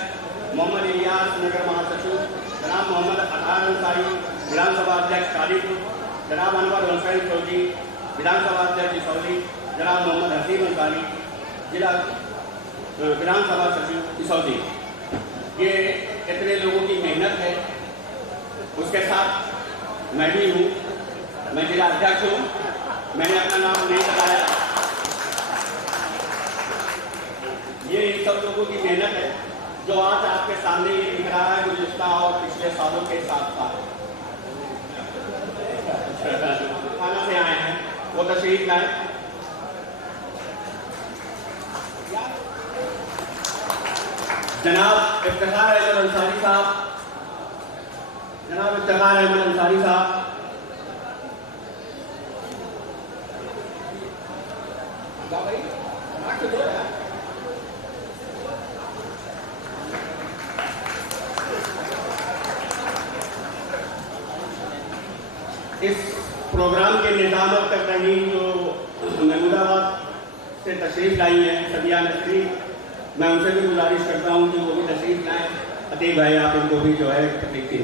मोहम्मद इलियास नगर महासचिव, जनाब मोहम्मद अतार अंसारी विधानसभा अध्यक्ष कालीपुर, जनाब अनवर हुसैन फौजी विधानसभा अध्यक्ष सऊदी, जनाब मोहम्मद हसीब अंसारी जिला विधानसभा सचिव सऊदी। ये इतने लोगों की मेहनत है, उसके साथ मैं भी हूँ, मैं जिला अध्यक्ष हूँ, मैंने अपना नाम नहीं बताया। ये इन सब लोगों की मेहनत है जो आज आपके सामने ये दिख रहा है गुज़िश्ता और पिछले सालों के साथ साथ खाना से आए हैं, वो तशरीफ लाए। जनाब इफ्तिखार अहमद अंसारी साहब, जनाब इफ्तिखार अहमद अंसारी साहब, इस प्रोग्राम के निजामत कर रही जो महमूदाबाद से तशरीफ लाई हैं सदिया नसरी, मैं उनसे भी गुजारिश करता हूँ कि वो भी तशरीफ लाएँ। अतीब भाई आप इनको भी जो है तकलीफ दी।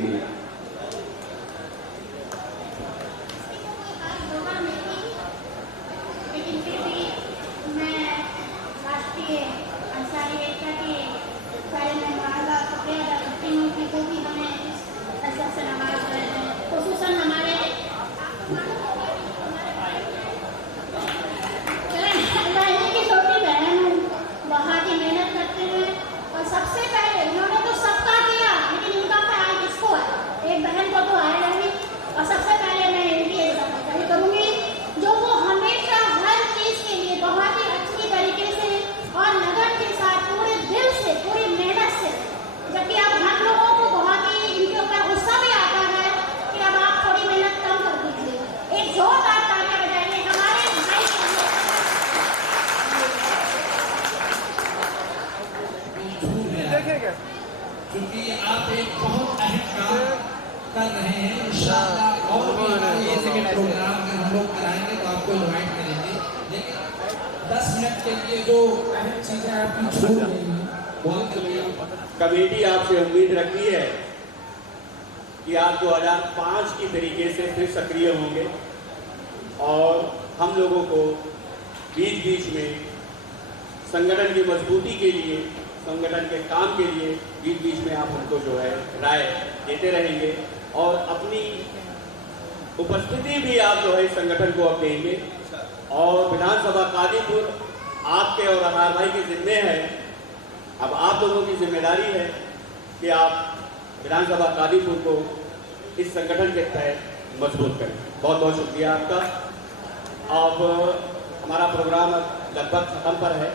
लेकिन फिर भी मैं राष्ट्रीय अंसारी एकता के सारे मेहमान का शुक्रिया अदा करती हूँ कि वो भी हमें इस असर से नवाज रहे हैं, खुसूसन हमारे बहन की छोटी बहन हूँ, बहुत ही मेहनत करते हैं और सबसे पहले उन्होंने तो सबका किया लेकिन उनका ख्याल किसको है, एक बहन को तो आएगा नहीं। और सबसे पहले मैं इनकी इज्जत करूँगी जो वो हमेशा हर चीज़ के लिए बहुत ही अच्छी तरीके से और लगन के साथ पूरे दिल से पूरी मेहनत से, जबकि अब हम लोगों को बहुत ही इनके ऊपर गुस्सा भी आता है कि अब आप थोड़ी मेहनत कम कर दीजिए। एक जोरदार तालियां बजाइए हमारे भाई के लिए। देखिएगा, क्योंकि आप एक बहुत अहम काम कर रहे हैं। इंशाअल्लाह और भी हमारे ऐसे के प्रोग्राम अगर हम लोग कराएंगे तो आपको इनवाइट करेंगे, लेकिन 10 मिनट के लिए जो अहम चीज़ें आपकी छूट रही हैं वो कमेटी आपसे उम्मीद रखती है कि आप 2005 की तरीके से फिर सक्रिय होंगे और हम लोगों को बीच बीच में संगठन की मजबूती के लिए, संगठन के काम के लिए बीच बीच में आप हमको जो है राय देते रहेंगे और अपनी उपस्थिति भी आप जो है संगठन को अब देंगे। और विधानसभा कादीपुर आपके और अनार भाई के जिम्मे है। अब आप लोगों की जिम्मेदारी है कि आप विधानसभा कादीपुर को इस संगठन के तहत मजबूत करें। बहुत बहुत शुक्रिया आपका। अब हमारा प्रोग्राम लगभग खत्म पर है।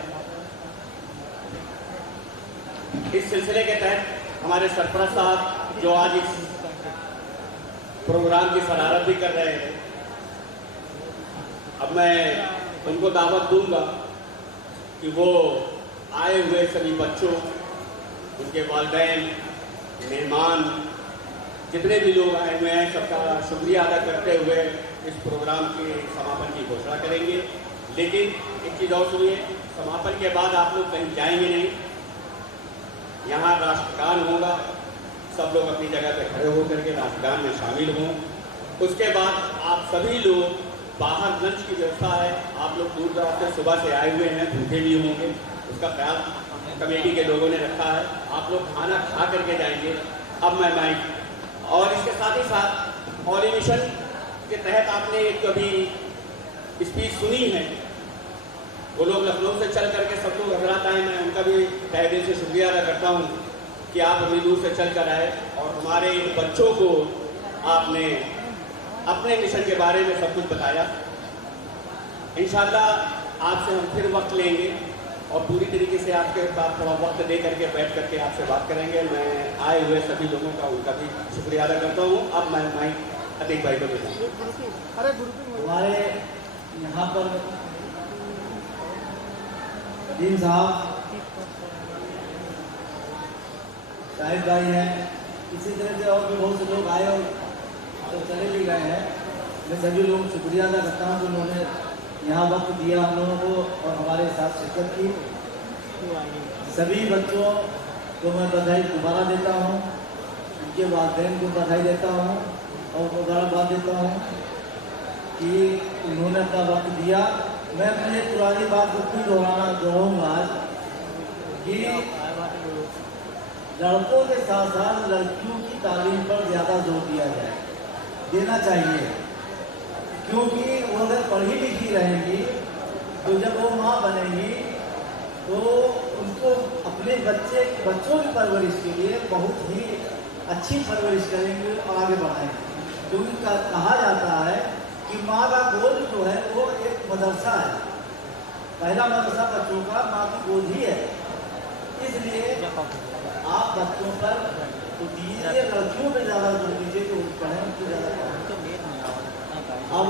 इस सिलसिले के तहत हमारे सरपरस्त साहब जो आज इस प्रोग्राम की शरारत भी कर रहे हैं, अब मैं उनको दावत दूंगा कि वो आए हुए सभी बच्चों, उनके वालिदैन, मेहमान, जितने भी लोग आए हुए हैं, सबका शुक्रिया अदा करते हुए इस प्रोग्राम के समापन की घोषणा करेंगे। लेकिन एक चीज़ और सुनिए, समापन के बाद आप लोग कहीं जाएंगे नहीं, यहाँ राष्ट्रगान होगा। सब लोग अपनी जगह पे खड़े होकर के राष्ट्रगान में शामिल हों। उसके बाद आप सभी लोग बाहर लंच की व्यवस्था है। आप लोग दूर दराज से सुबह से आए हुए हैं, भूखे भी होंगे, उसका ख्याल कमेटी के लोगों ने रखा है। आप लोग खाना खा करके जाएंगे। अब मैं माइक और इसके साथ ही साथ ऑली मिशन के तहत आपने एक कभी स्पीच सुनी है, वो लोग लखनऊ से चल करके सब लोग हजरात आए। मैं उनका भी तहे दिल से शुक्रिया अदा करता हूँ कि आप अपनी दूर से चल कर आए और हमारे इन बच्चों को आपने अपने मिशन के बारे में सब कुछ बताया। इंशाअल्लाह आपसे हम फिर वक्त लेंगे और पूरी तरीके से आपके साथ थोड़ा वक्त दे करके बैठ करके आपसे बात करेंगे। मैं आए हुए सभी लोगों का उनका भी शुक्रिया अदा करता हूँ। अब मैं माइक अतीक भाई को देता हूँ। हमारे यहाँ पर कदीम साहब, शाहिद भाई हैं, इसी तरह से और भी बहुत से लोग आए और तो चले भी गए हैं। मैं सभी लोगों को शुक्रिया अदा करता हूँ कि उन्होंने यहाँ वक्त दिया हम लोगों को और हमारे साथ शिरकत की। सभी बच्चों को मैं बधाई दोबारा देता हूँ, उनके वालिदैन को बधाई देता हूँ और मुबारकबाद देता हूँ कि उन्होंने अपना वक्त दिया। मैं अपनी एक पुरानी बात को फिर दोहराऊँगा आज कि लड़कों के साथ साथ लड़कियों की तालीम पर ज़्यादा जोर देना चाहिए, क्योंकि वो अगर पढ़ी लिखी रहेंगी तो जब वो माँ बनेंगी तो उनको अपने बच्चों की परवरिश के लिए बहुत ही अच्छी परवरिश करेंगे और आगे बढ़ाएंगे। क्योंकि कहा जाता है कि माँ का गोद जो है वो एक मदरसा है, पहला मदरसा बच्चों का माँ की गोद ही है। इसलिए आप बच्चों पर तो दीजिए, लड़कियों पे ज़्यादा जोर दीजिए कि पढ़ें, उनको ज़्यादा पढ़ें। अब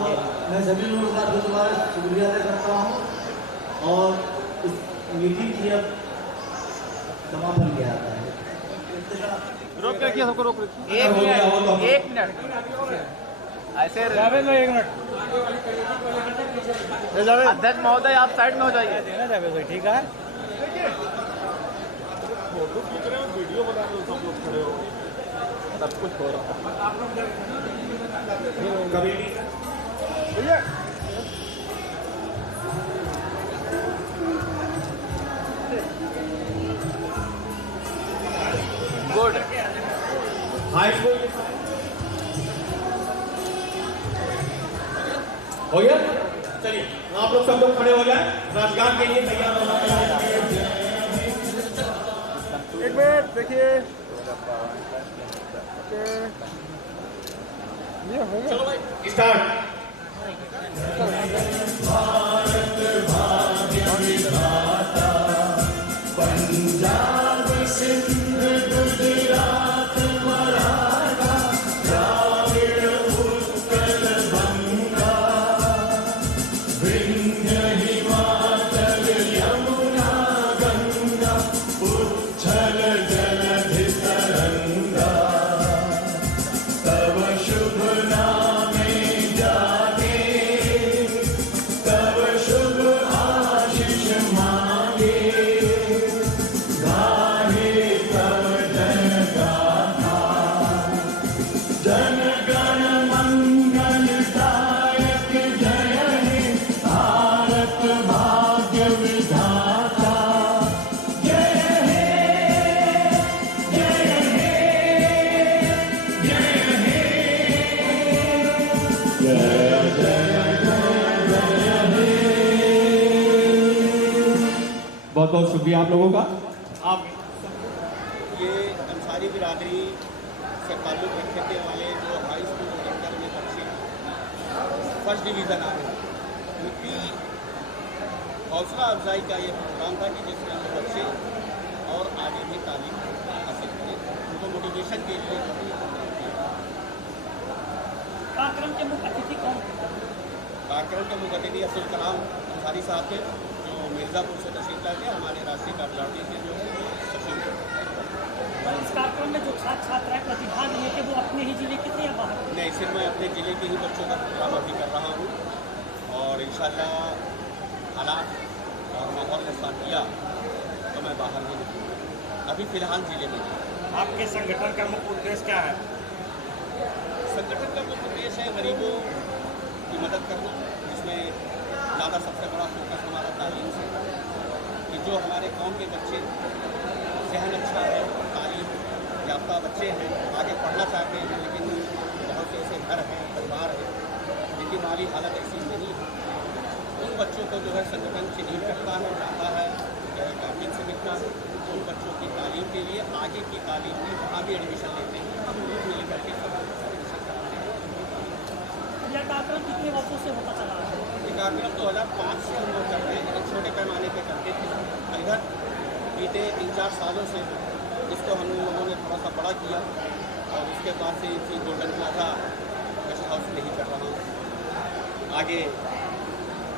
मैं सभी लोगों का दोबारा शुक्रिया अदा करता हूँ और इस मीटिंग की अब समापन किया जाता है। रोक रखिए, सबको रोक रखिए। एक मिनट ऐसे अध्यक्ष महोदय आप साइड में हो जाइए। ठीक है, फोटो खींच रहे हो, वीडियो बना रहे हो, सब लोग खड़े हो, सब कुछ हो रहा है। गुड। हाई स्कूल हो गया। चलिए आप लोग सब लोग खड़े हो जाए, राजगान के लिए तैयार होना चाहिए। एक मिनट देखिए, ये हो गया। चलो भाई स्टार्ट। पंजाब सिंध गुजरात मराठा द्राविड़ उत्कल बंगा विंध्य हिमाचल यमुना गंगा उच्छल जलधि तरंगा तव शुभ नामे जागे तव शुभ आशीष मा शुक्रिया आप लोगों का। आप ये अंसारी बिरादरी से ताल्लुक़ रखने वाले जो हाई स्कूल के अंदर में बच्चे फर्स्ट डिवीज़न आ रहे हैं, उनकी हौसला अफजाई का ये प्रोग्राम था कि जिसमें वो बच्चे और आगे भी तालीम हासिल करें, उनको मोटिवेशन के लिए कार्यक्रम के मुख्य अतिथि कौन? कार्यक्रम के मुख्य अतिथि अब्दुल कलाम अंसारी साहब थे, जो मिर्ज़ापुर से तशरीफ लाए थे। हमारे राष्ट्रीय कार्यकारिणी से जो है तशरीफ लाए। और इस कार्यक्रम में जो छात्र छात्राएं प्रतिभाग लिए थे वो अपने ही जिले के थे या बाहर? नहीं, सिर्फ मैं अपने ज़िले के ही बच्चों का प्रोग्राम अभी कर रहा हूँ और इंशाल्लाह हालात और माहौल ने साथ दिया तो मैं बाहर भी निकलूँगा। अभी फ़िलहाल ज़िले में। आपके संगठन का मुख्य उद्देश्य क्या है? संगठन का मुख्य उद्देश्य है गरीबों की मदद करना, जिसमें ज़्यादा सबसे बड़ा फोकस हमारा तालीम से, कि जो हमारे गांव के बच्चे जहन अच्छा है, तालीम याफ्ता बच्चे हैं, आगे पढ़ना चाहते हैं, लेकिन बहुत से ऐसे घर हैं, परिवार हैं जिनकी माली हालत ऐसी नहीं है, उन बच्चों को जो है संगठन चिन्हित करता है, चाहता है कैंटीन से मिलना है। उन बच्चों की तालीम के लिए आगे की तालीम में वहाँ भी एडमिशन लेते हैं, हम लोग मिल करके सब एडमिशन कराते हैं। यह कार्यक्रम कितने वर्षों से होता चला है? ये कार्यक्रम 2005 से हम लोग करते हैं, लेकिन छोटे पैमाने पर करते थे। इधर बीते 3-4 सालों से इसको हम लोगों ने थोड़ा सा बड़ा किया और उसके बाद से इसी गोल्डन प्लाजा गेस्ट हाउस में ही कर रहा हूँ। आगे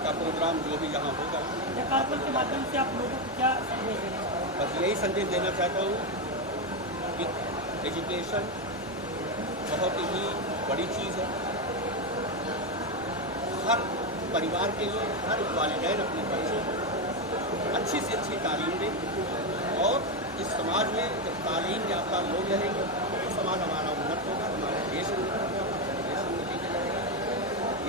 का प्रोग्राम जो भी यहाँ होगा। यह कार्यक्रम के माध्यम से आप लोगों को क्या संदेश देना चाहते हैं? बस यही संदेश देना चाहता हूँ कि एजुकेशन बहुत ही बड़ी चीज़ है। हर परिवार के लिए हर वालिदैन अपने बच्चों को अच्छी से अच्छी तालीम दें और इस समाज में जब तालीम याफ्ता लोग रहेंगे